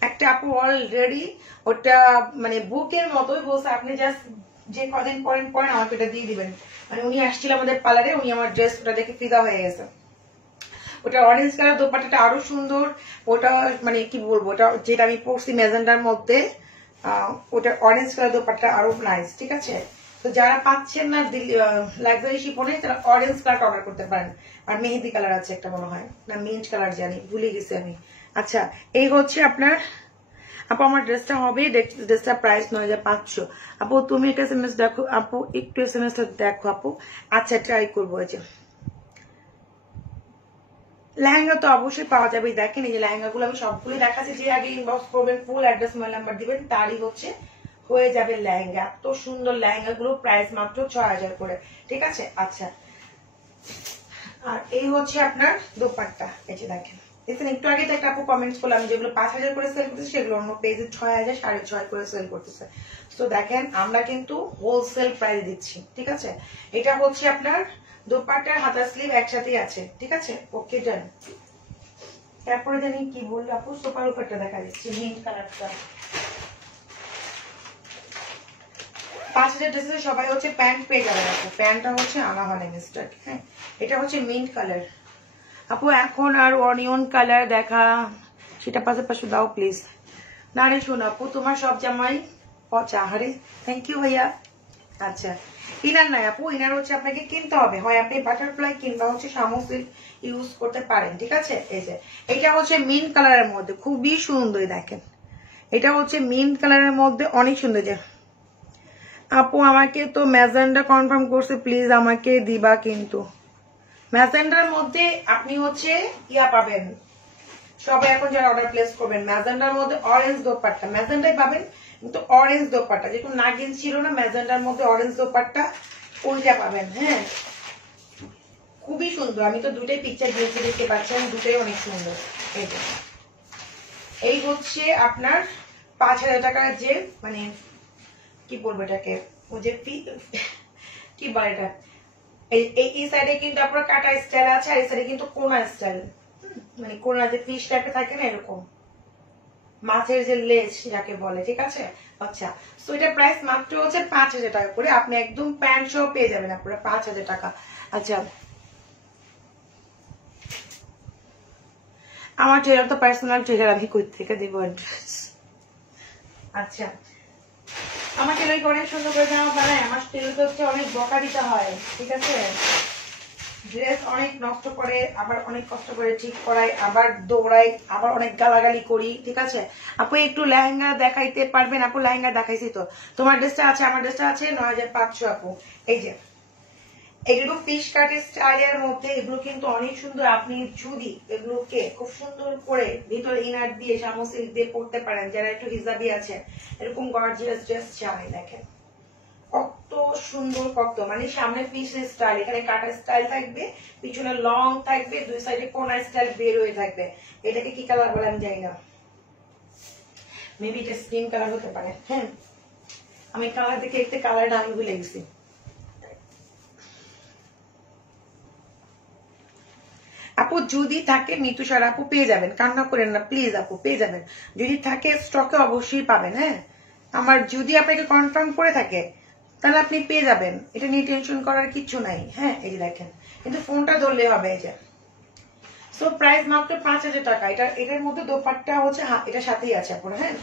একটা আপু অলরেডি ওটা মানে বুকের মতোই বলছে, আপনি জাস্ট যে কদিন পরেন পরেন আমাকে এটা দিয়ে দিবেন। মানে উনি আসছিল আমাদের পার্লারে, উনি আমার ড্রেস ওটা দেখে ফিদা হয়ে গেছে। ওটা অরেঞ্জ কালার দোপাট্টাটা আরো সুন্দর। ওটা মানে কি বলবো, ওটা যেটা আমি পরছি ম্যাজেন্ডার মধ্যে, ওটা অরেঞ্জ কালার দোপাট্টা আরো নাইস। ঠিক আছে, তো যারা পাচ্ছেন না লাক্সারি শিফনে তারা অরেঞ্জ কালার অর্ডার করতে পারেন। আর মেহেদি কালার আছে একটা মনে হয়, না মিন্ট কালার জানি, ভুলে গেছি আমি। আচ্ছা, এই হচ্ছে আপনার আপু আমার ড্রেসটা হবে, ড্রেসটা প্রাইস 9500। আপু তুমি একটা এসএমএস দেখো আপু, একটু এসএমএসটা দেখো আপু। আচ্ছা ট্রাই করবো। এই যে লেহেঙ্গা তো অবশ্যই পাওয়া যাবে। দেখেন এই যে লেহেঙ্গা গুলো আমি সবগুলো দেখাচ্ছি, যে আগে ইনবক্স করবেন ফুল অ্যাড্রেস মোবাইল নাম্বার দিবেন তারই হচ্ছে হয়ে যাবে লেহেঙ্গা। এত সুন্দর লেহেঙ্গা গুলো, প্রাইস মাত্র 6000 করে। ঠিক আছে, আচ্ছা আর এই হচ্ছে আপনার দোপাট্টা। এই যে দেখেন, দেখেন একটু আগে তো একটা আপু কমেন্টস করলাম যেগুলো 5000 করে সেল করতেছে সেগুলো অন্য পেজে 6000 6.5 করে সেল করতেছে। তো দেখেন আমরা কিন্তু হোলসেল প্রাইস দিচ্ছি। ঠিক আছে, এটা হচ্ছে আপনার দোপাট্টার হাতা স্লিভ একসাথেই আছে। ঠিক আছে, ওকে ডান। তারপরে জানি কি বললো আপু, সুপার উপরটা দেখা যাচ্ছে মিন্ট কালারটা। 5000 ড্রেসে সবাই হচ্ছে প্যান্ট পেয়ে যাবে আপু, প্যান্টটা হচ্ছে আনা হয় মিস্টার। হ্যাঁ, এটা হচ্ছে মিন্ট কালার আপু। এখন আর অনিয়ন কালার দেখা, সেটা পাশাপাশি দাও প্লিজ। না রে শোন আপু, তোমার সব জামাই পচা। হারে থ্যাংক ইউ ভাইয়া। আচ্ছা, ইনার নাই আপু, ইনার হচ্ছে আপনাকে কিনতে হবে, হয় আপনি বাটারফ্লাই কিংবা হচ্ছে সামুদ্রিক ইউজ করতে পারেন। ঠিক আছে, এই যে এটা হচ্ছে মিন্ট কালারের মধ্যে খুবই সুন্দর। দেখেন এটা হচ্ছে মিন্ট কালারের মধ্যে অনেক সুন্দর। যে আপু আমাকে তো ম্যাজেন্ডা কনফার্ম করছে, প্লিজ আমাকে দিবা। কিন্তু ম্যাজেন্ডার মধ্যে আপনি হচ্ছে ইয়া পাবেন, সবাই এখন যারা অর্ডার প্লেস করবেন ম্যাজেন্ডার মধ্যে অরেঞ্জ দোপাট্টা, ম্যাজেন্ডাই পাবেন কিন্তু অরেঞ্জ দোপাট্টা, যেহেতু নাগিন ছিল না ম্যাজেন্ডার মধ্যে অরেঞ্জ দোপাট্টা ওইটা পাবেন। হ্যাঁ, খুবই সুন্দর। আমি তো দুটাই পিকচার দিয়েছি, দেখতে পাচ্ছেন দুটাই অনেক সুন্দর। এই হচ্ছে আপনার 5000 টাকার যে মানে কি বলবো এটাকে, ওই যে কি বলে এটা, এই সাইডে কিন্তু আপনার কাটা স্টাইল আছে, আর এই সাইডে কিন্তু কোনা স্টাইল, মানে কোনা যে ফিশ টাইপের থাকে না এরকম, মাছের যে লেজ যাকে বলে। ঠিক আছে, আচ্ছা তো এটা প্রাইস মাত্র হচ্ছে 5000 টাকা করে। আপনি একদম প্যান্ট সহ পেয়ে যাবেন আপনারা 5000 টাকা। আচ্ছা, আমার ট্রেলার তো পার্সোনাল ট্রেলার, আমি কই থেকে দিব অ্যাড্রেস। আচ্ছা, আমার টেলার অনেক সুন্দর করে জামা বানায়, আমার টেলারকে হচ্ছে অনেক বকা দিতে হয়। ঠিক আছে, ড্রেস অনেক নষ্ট করে, আবার অনেক কষ্ট করে ঠিক করাই, আবার দৌড়াই, আবার অনেক গালাগালি করি। ঠিক আছে আপু, একটু লেহেঙ্গা দেখাইতে পারবেন? আপু লেহেঙ্গা দেখাইছি তো, তোমার ড্রেসটা আছে, আমার ড্রেসটা আছে 9500 আপু। এই যে এগুলো ফিশ কাট স্টাইলের মধ্যে, এগুলো কিন্তু অনেক সুন্দর। আপনি যদি এগুলোকে খুব সুন্দর করে ভিতরে ইনার দিয়ে সামোসিল দিয়ে পড়তে পারেন, যারা একটু হিজাবি আছে, এরকম গর্জিয়াস ড্রেস চাই। দেখেন কত সুন্দর, কত মানে সামনে ফিশ স্টাইল, এখানে কাটা স্টাইল থাকবে, পিছনে লং থাকবে, দুই সাইডে কোনা স্টাইল বের হয়ে থাকবে। এটাকে কি কালার বলে আমি জানি না, মেবি এটা স্কিন কালার হতে পারে। হ্যাঁ, আমি কালার দেখে একটা কালারটা আমি ভুলে গেছি। আপু যদি থাকে মিতুষার আপু পেয়ে যাবেন, কান্না করেন না প্লিজ আপু, পেয়ে যাবেন। যদি থাকে স্টকে অবশ্যই পাবেন। হ্যাঁ, আমার যদি আপনাকে কনফার্ম করে থাকে তাহলে আপনি পেয়ে যাবেন, এটা নিয়ে টেনশন করার কিছু নাই। হ্যাঁ, এই যে দেখেন, কিন্তু ফোনটা ধরলে হবে। এই যে সো প্রাইস মাত্র 5000 টাকা। এটার মধ্যে দোপাট্টা হচ্ছে এটা সাথেই আছে আপনার। হ্যাঁ,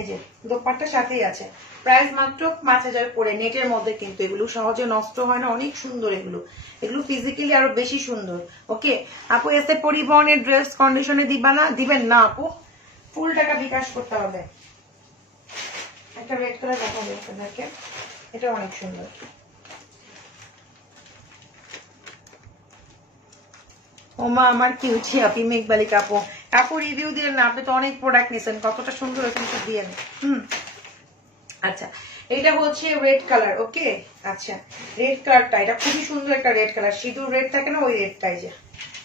এই যে দোপাট্টা সাথেই আছে, প্রাইস মাত্র 5000 করে। নেটের মধ্যে কিন্তু এগুলো সহজে নষ্ট হয় না, অনেক সুন্দর এগুলো, এগুলো ফিজিক্যালি আরো বেশি সুন্দর। ওকে আপু, এসে পরিবহনের ড্রেস কন্ডিশনে দিবেন না আপু, ফুল টাকা বিকাশ করতে হবে। একটা রেড কালার দেখাবো আপনাদেরকে, এটা অনেক সুন্দর। ওমা আমার কিউটি আপি মেঘবালি কাপু আপু রিভিউ দিলেন না, আপনি তো অনেক প্রোডাক্ট নিয়েছেন, কতটা সুন্দর হয়েছে দিয়ে আচ্ছা এটা হচ্ছে রেড কালার। ওকে আচ্ছা রেড কালারটা এটা খুবই সুন্দর একটা রেড কালার, সিঁদুর রেড থাকে না ওই রেডটাই, যে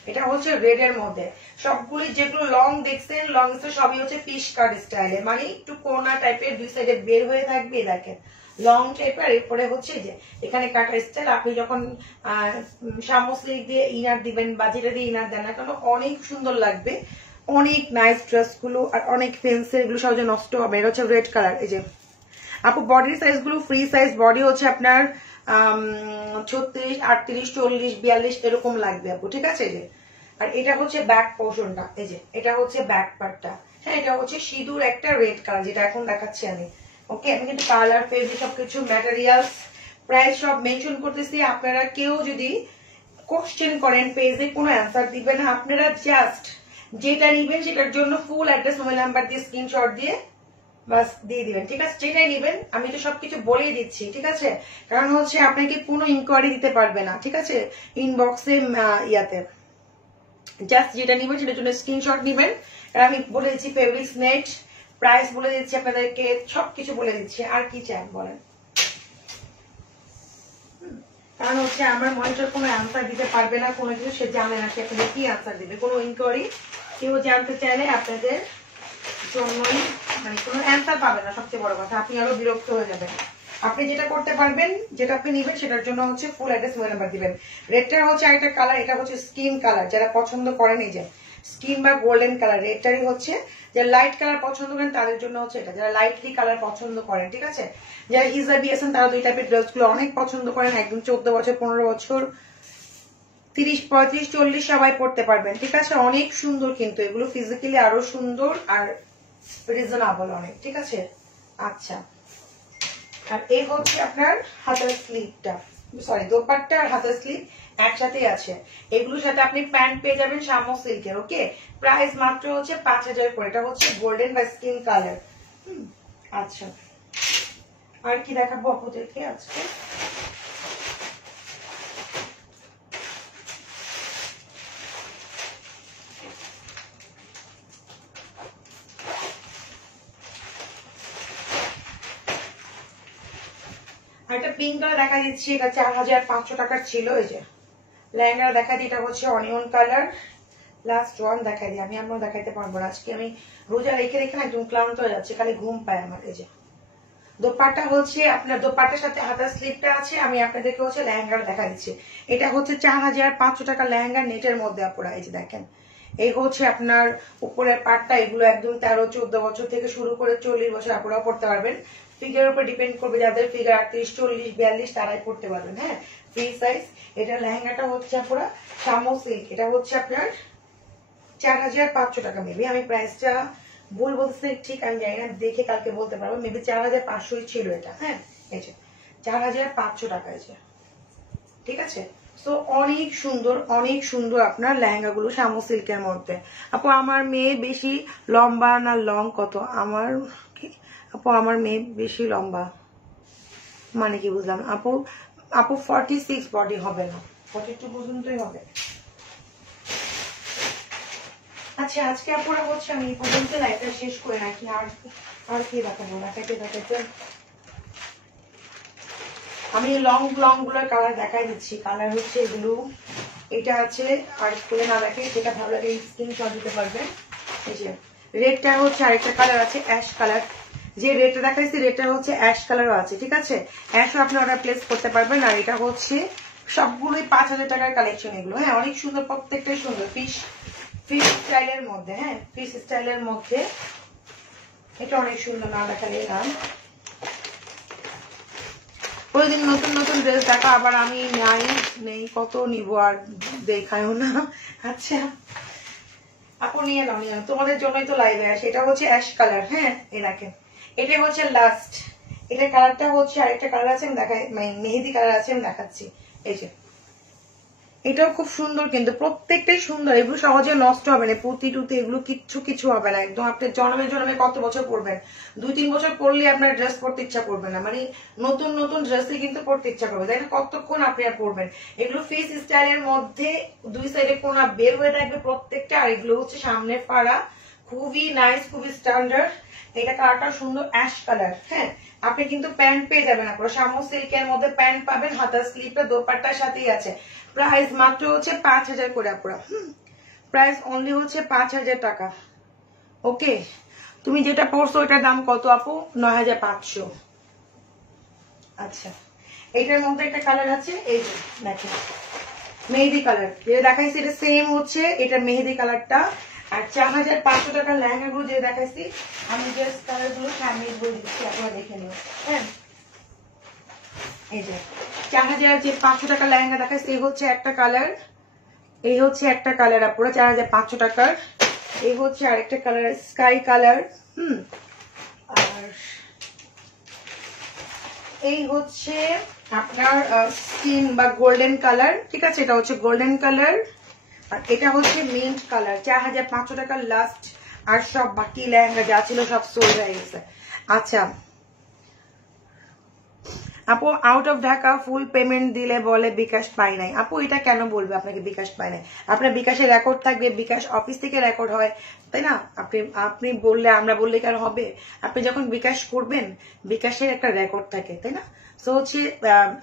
এটা হচ্ছে রেড এর মধ্যে। সবগুলি যেগুলো লং দেখছেন লং সবই হচ্ছে পিস কাট স্টাইলে, মানে একটু কোনা টাইপের দুই সাইডে বের হয়ে থাকবে, দেখেন লং টাইপের। এরপরে হচ্ছে যে এখানে কাটা স্টাইল, আপনি যখন সামোসলিক দিয়ে ইনার দিবেন বা যেটা দিয়ে ইনার দেন না কেন অনেক সুন্দর লাগবে, অনেক নাইস ড্রেস গুলো আর অনেক ফেন্সি, এগুলো সহজে নষ্ট হবে। এটা হচ্ছে রেড কালার। এই যে আপু বডির সাইজ গুলো ফ্রি সাইজ, বডি হচ্ছে আপনার 36, 38, 40, 42 এরকম লাগবে আপু, ঠিক আছে। যে আর এটা হচ্ছে ব্যাক পোর্শনটা, এই যে এটা হচ্ছে ব্যাক পার্টটা। হ্যাঁ এটা হচ্ছে সিঁদুর একটা রেড কালার যেটা এখন দেখাচ্ছি আমি। ওকে আমি কিন্তু কালার ফেব্রিক সবকিছু ম্যাটেরিয়ালস প্রাইস সব মেনশন করতেছি। আপনারা কেউ যদি কোশ্চেন করেন পেজে কোনো অ্যান্সার দিবেন না, আপনারা জাস্ট যেটা নিবেন সেটার জন্য ফুল অ্যাড্রেস মোবাইল নাম্বার দিয়ে স্ক্রিনশট দিয়ে বাস দিয়ে দিবেন, ঠিক আছে। যেটাই নিবেন আমি তো সবকিছু বলেই দিচ্ছি, ঠিক আছে। কারণ হচ্ছে আপনাকে কোনো ইনকোয়ারি দিতে পারবে না, ঠিক আছে, ইনবক্সে ইয়াতে। জাস্ট যেটা নিবেন সেটার জন্য স্ক্রিনশট নিবেন। আর আমি বলে দিচ্ছি ফেব্রিক্স নেট, প্রাইস বলে দিচ্ছি আপনাদেরকে, সবকিছু বলে দিচ্ছি। আর কি চান বলেন, কারণ হচ্ছে আমার মনিটর কোনো অ্যান্সার দিতে পারবে না, কোনো কিছু সে জানে না সে আপনাদের কি অ্যান্সার দিবে। কোনো ইনকোয়ারি কেউ জানতে চাইলে আপনাদের জন্যই মানে কোনো অ্যান্সার পাবেন না। সবচেয়ে বড় কথা আপনি আরো বিরক্ত হয়ে যাবেন। আপনি যেটা করতে পারবেন, যেটা আপনি নিবেন সেটার জন্য হচ্ছে ফুল অ্যাড্রেস মোবাইল নাম্বার দিবেন। রেডটার হচ্ছে আরেকটা কালার, এটা হচ্ছে স্কিন কালার, যারা পছন্দ করেন এই যে স্কিন বা গোল্ডেন কালার। রেডটারই হচ্ছে যারা লাইট কালার পছন্দ করেন তাদের জন্য হচ্ছে এটা, যারা লাইটলি কালার পছন্দ করেন, ঠিক আছে। যারা হিজাবি আছেন তারা দুই টাইপের ড্রেসগুলো অনেক পছন্দ করেন, একদম 14 বছর 15 বছর 30, 35, 40 সবাই পড়তে পারবেন, ঠিক আছে। অনেক সুন্দর কিন্তু এগুলো ফিজিক্যালি আরো সুন্দর আর রিজনেবল অনেক, ঠিক আছে। আচ্ছা আর এই হচ্ছে আপনার হাতের স্লিভটা, সরি দোপাট্টা আর হাতের স্লিভ একসাথে আছে। এগুলোর সাথে আপনি প্যান্ট পেয়ে যাবেন শামো সিল্কের। ওকে প্রাইস মাত্র হচ্ছে 5000 করে। এটা হচ্ছে গোল্ডেন বা স্কিন কালার। আচ্ছা আর কি দেখাবো আপনাদেরকে আজকে, একটা পিঙ্ক কালার দেখা দিচ্ছি, এটা 4500 টাকার ছিল। এই যে লেহেঙ্গা দেখা দিই, এটা হচ্ছে অনিয়ন কালার। লাস্ট ওয়ান দেখাই দিই, আমি আমরা দেখাইতে পারবো না আজকে, আমি রোজা রেখে রেখে না একদম ক্লান্ত হয়ে যাচ্ছে, খালি ঘুম পায় আমার। এই যে দোপাট্টা হচ্ছে আপনার দোপাট্টার সাথে হাতার স্লিপটা আছে। আমি আপনাদেরকে হচ্ছে লেহেঙ্গাটা দেখা দিচ্ছি। এটা হচ্ছে 4500 টাকা লেহেঙ্গা নেটের মধ্যে আপনারা এই যে দেখেন। এই হচ্ছে আপনার উপরের পাটটা, এগুলো একদম 13-14 বছর থেকে শুরু করে 40 বছর আপনারাও পড়তে পারবেন। ফিগারের উপর ডিপেন্ড করবে, যাদের ফিগার 38, 40, 42 তারাই পড়তে পারবেন। হ্যাঁ ফ্রি সাইজ। এটা লেহেঙ্গাটা হচ্ছে আপনারা শামো সিল্ক, এটা হচ্ছে আপনার 4500 টাকা। মেবি আমি প্রাইসটা ভুল বলতে ঠিক আমি জানি না, দেখে কালকে বলতে পারবো। মেবি 4500 ছিল এটা। হ্যাঁ এই যে 4500 টাকা আছে, ঠিক আছে। তো অনেক সুন্দর আপনার লেহেঙ্গা গুলো শামো সিল্কের মধ্যে। আপু আমার মেয়ে বেশি লম্বা না লং কত? আপু আমার মেয়ে বেশি লম্বা মানে কি বুঝলাম আপু? আপু 46 বডি হবে না, 42 পর্যন্তই হবে। আচ্ছা আজকে আপুরা হচ্ছে আমি এই পর্যন্ত লাইভটা শেষ করে রাখি। আর কি দেখাবো, দেখাইতে আমি লং গুলোর কালার দেখাই দিচ্ছি। কালার হচ্ছে এগুলো, এটা আছে আর খুলে না দেখে যেটা ভালো লাগে স্ক্রিনশট দিতে পারবেন। এই যে রেডটা হচ্ছে আরেকটা কালার আছে অ্যাশ কালার, যে রেডটা দেখাইছি রেডটা হচ্ছে অ্যাশ কালারও আছে, ঠিক আছে। অ্যাশও আপনি অর্ডার প্লেস করতে পারবেন। আর এটা হচ্ছে সবগুলোই 5000 টাকার কালেকশন এগুলো। হ্যাঁ অনেক সুন্দর, প্রত্যেকটাই সুন্দর ফিশ স্টাইলের মধ্যে। হ্যাঁ ফিশ স্টাইলের মধ্যে এটা অনেক সুন্দর, না দেখালে নাম প্রতিদিন নতুন নতুন ড্রেস দেখা, আবার আমি নেই কত নিবো আর দেখায়ও না। আচ্ছা আপু নিয়ে নাও তোমাদের জন্যই তো লাইভে আসে। এটা হচ্ছে অ্যাশ কালার। হ্যাঁ এই দেখেন এটা হচ্ছে লাস্ট, এটা কালারটা হচ্ছে আরেকটা কালার আছে আমি দেখাই, মানে মেহেদি কালার আছে আমি দেখাচ্ছি। এই যে এটাও খুব সুন্দর, কিন্তু প্রত্যেকটাই সুন্দর, এগুলো সহজে নষ্ট হবে না, পুঁতি টুতি এগুলো কিছু হবে না একদম। আপনি জন্মে কত বছর পরবেন, 2-3 বছর পরলে আপনার ড্রেস পরতে ইচ্ছা করবে না, মানে নতুন নতুন ড্রেসই কিন্তু পরতে ইচ্ছা করবে, তাই না? কতক্ষণ আপনি আর পরবেন। এগুলো ফেস স্টাইলের মধ্যে 2 সাইডে কোনা বের হয়ে থাকবে প্রত্যেকটা, আর এগুলো হচ্ছে সামনে ফাড়া, খুবই নাইস, খুবই স্ট্যান্ডার্ড। এটা কালারটা সুন্দর অ্যাশ কালার। হ্যাঁ, আপনি কিন্তু প্যান্ট পেয়ে যাবেন, আপনার শামু সিল্কের মধ্যে প্যান্ট পাবেন, হাতা স্লিপটা দোপাট্টার সাথেই আছে। প্রাইস মাত্র হচ্ছে 5000 করে আপুরা। প্রাইস অনলি হচ্ছে 5000 টাকা। ওকে, তুমি যেটা পড়ছো ওটার দাম কত আপু? 9500। আচ্ছা, এটার মধ্যে একটা কালার আছে, এই যে দেখেন মেহেদি কালার, যেটা দেখাইছি এটা সেম হচ্ছে এটা মেহেদি কালারটা। আর 4500 টাকার লেহেঙ্গা গুলো যে দেখাইছি আমি জাস্ট কালার গুলো সামনে বলে দিচ্ছি, আপনারা দেখে নিন। হ্যাঁ, এই যে 4500 টাকার লেহেঙ্গা দেখাইছি, এই হচ্ছে একটা কালার, এই হচ্ছে একটা কালার আপুরা 4500 টাকার। এই হচ্ছে আরেকটা কালার স্কাই কালার। আর এই হচ্ছে আপনার স্কিন বা গোল্ডেন কালার, ঠিক আছে? এটা হচ্ছে গোল্ডেন কালার, আর এটা হচ্ছে মিন্ট কালার। 4500 টাকার লাস্ট, আর সব বাকি লেহেঙ্গা যা ছিল সব সোল্ড হয়ে গেছে। আচ্ছা আপু, out of Dhaka full payment দিলে বলে বিকাশ পাই নাই। আপু এটা কেন বলবে আপনাকে বিকাশ পাই নাই? আপনার বিকাশের রেকর্ড থাকবে, বিকাশ অফিস থেকে রেকর্ড হয়, তাই না? আপনি বললে, আমরা বললে কেন হবে? আপনি যখন বিকাশ করবেন বিকাশের একটা রেকর্ড থাকে, তাই না? সো হচ্ছে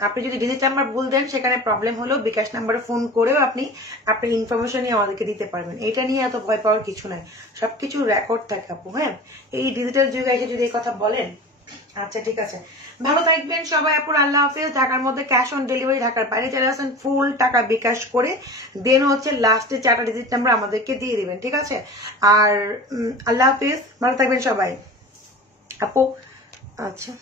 আপনি যদি ডিজিট নাম্বার ভুল দেন সেখানে প্রবলেম হলো, বিকাশ নাম্বারে ফোন করেও আপনি আপনার ইনফরমেশন নিয়ে আমাদেরকে দিতে পারবেন। এটা নিয়ে এত ভয় পাওয়ার কিছু নাই, সবকিছু রেকর্ড থাকে আপু। হ্যাঁ, এই ডিজিটাল যুগে এসে যদি এই কথা বলেন, আচ্ছা ঠিক আছে, ভালো থাকবেন সবাই আপুর, আল্লাহ হাফেজ। ঢাকার মধ্যে ক্যাশ অন ডেলিভারি, ঢাকার বাইরে যারা আছেন ফুল টাকা বিকাশ করে দেন হচ্ছে লাস্টে 4টা ডিজিট নাম্বার আমাদেরকে দিয়ে দিবেন, ঠিক আছে? আর আল্লাহ হাফেজ, ভালো থাকবেন সবাই আপু। আচ্ছা।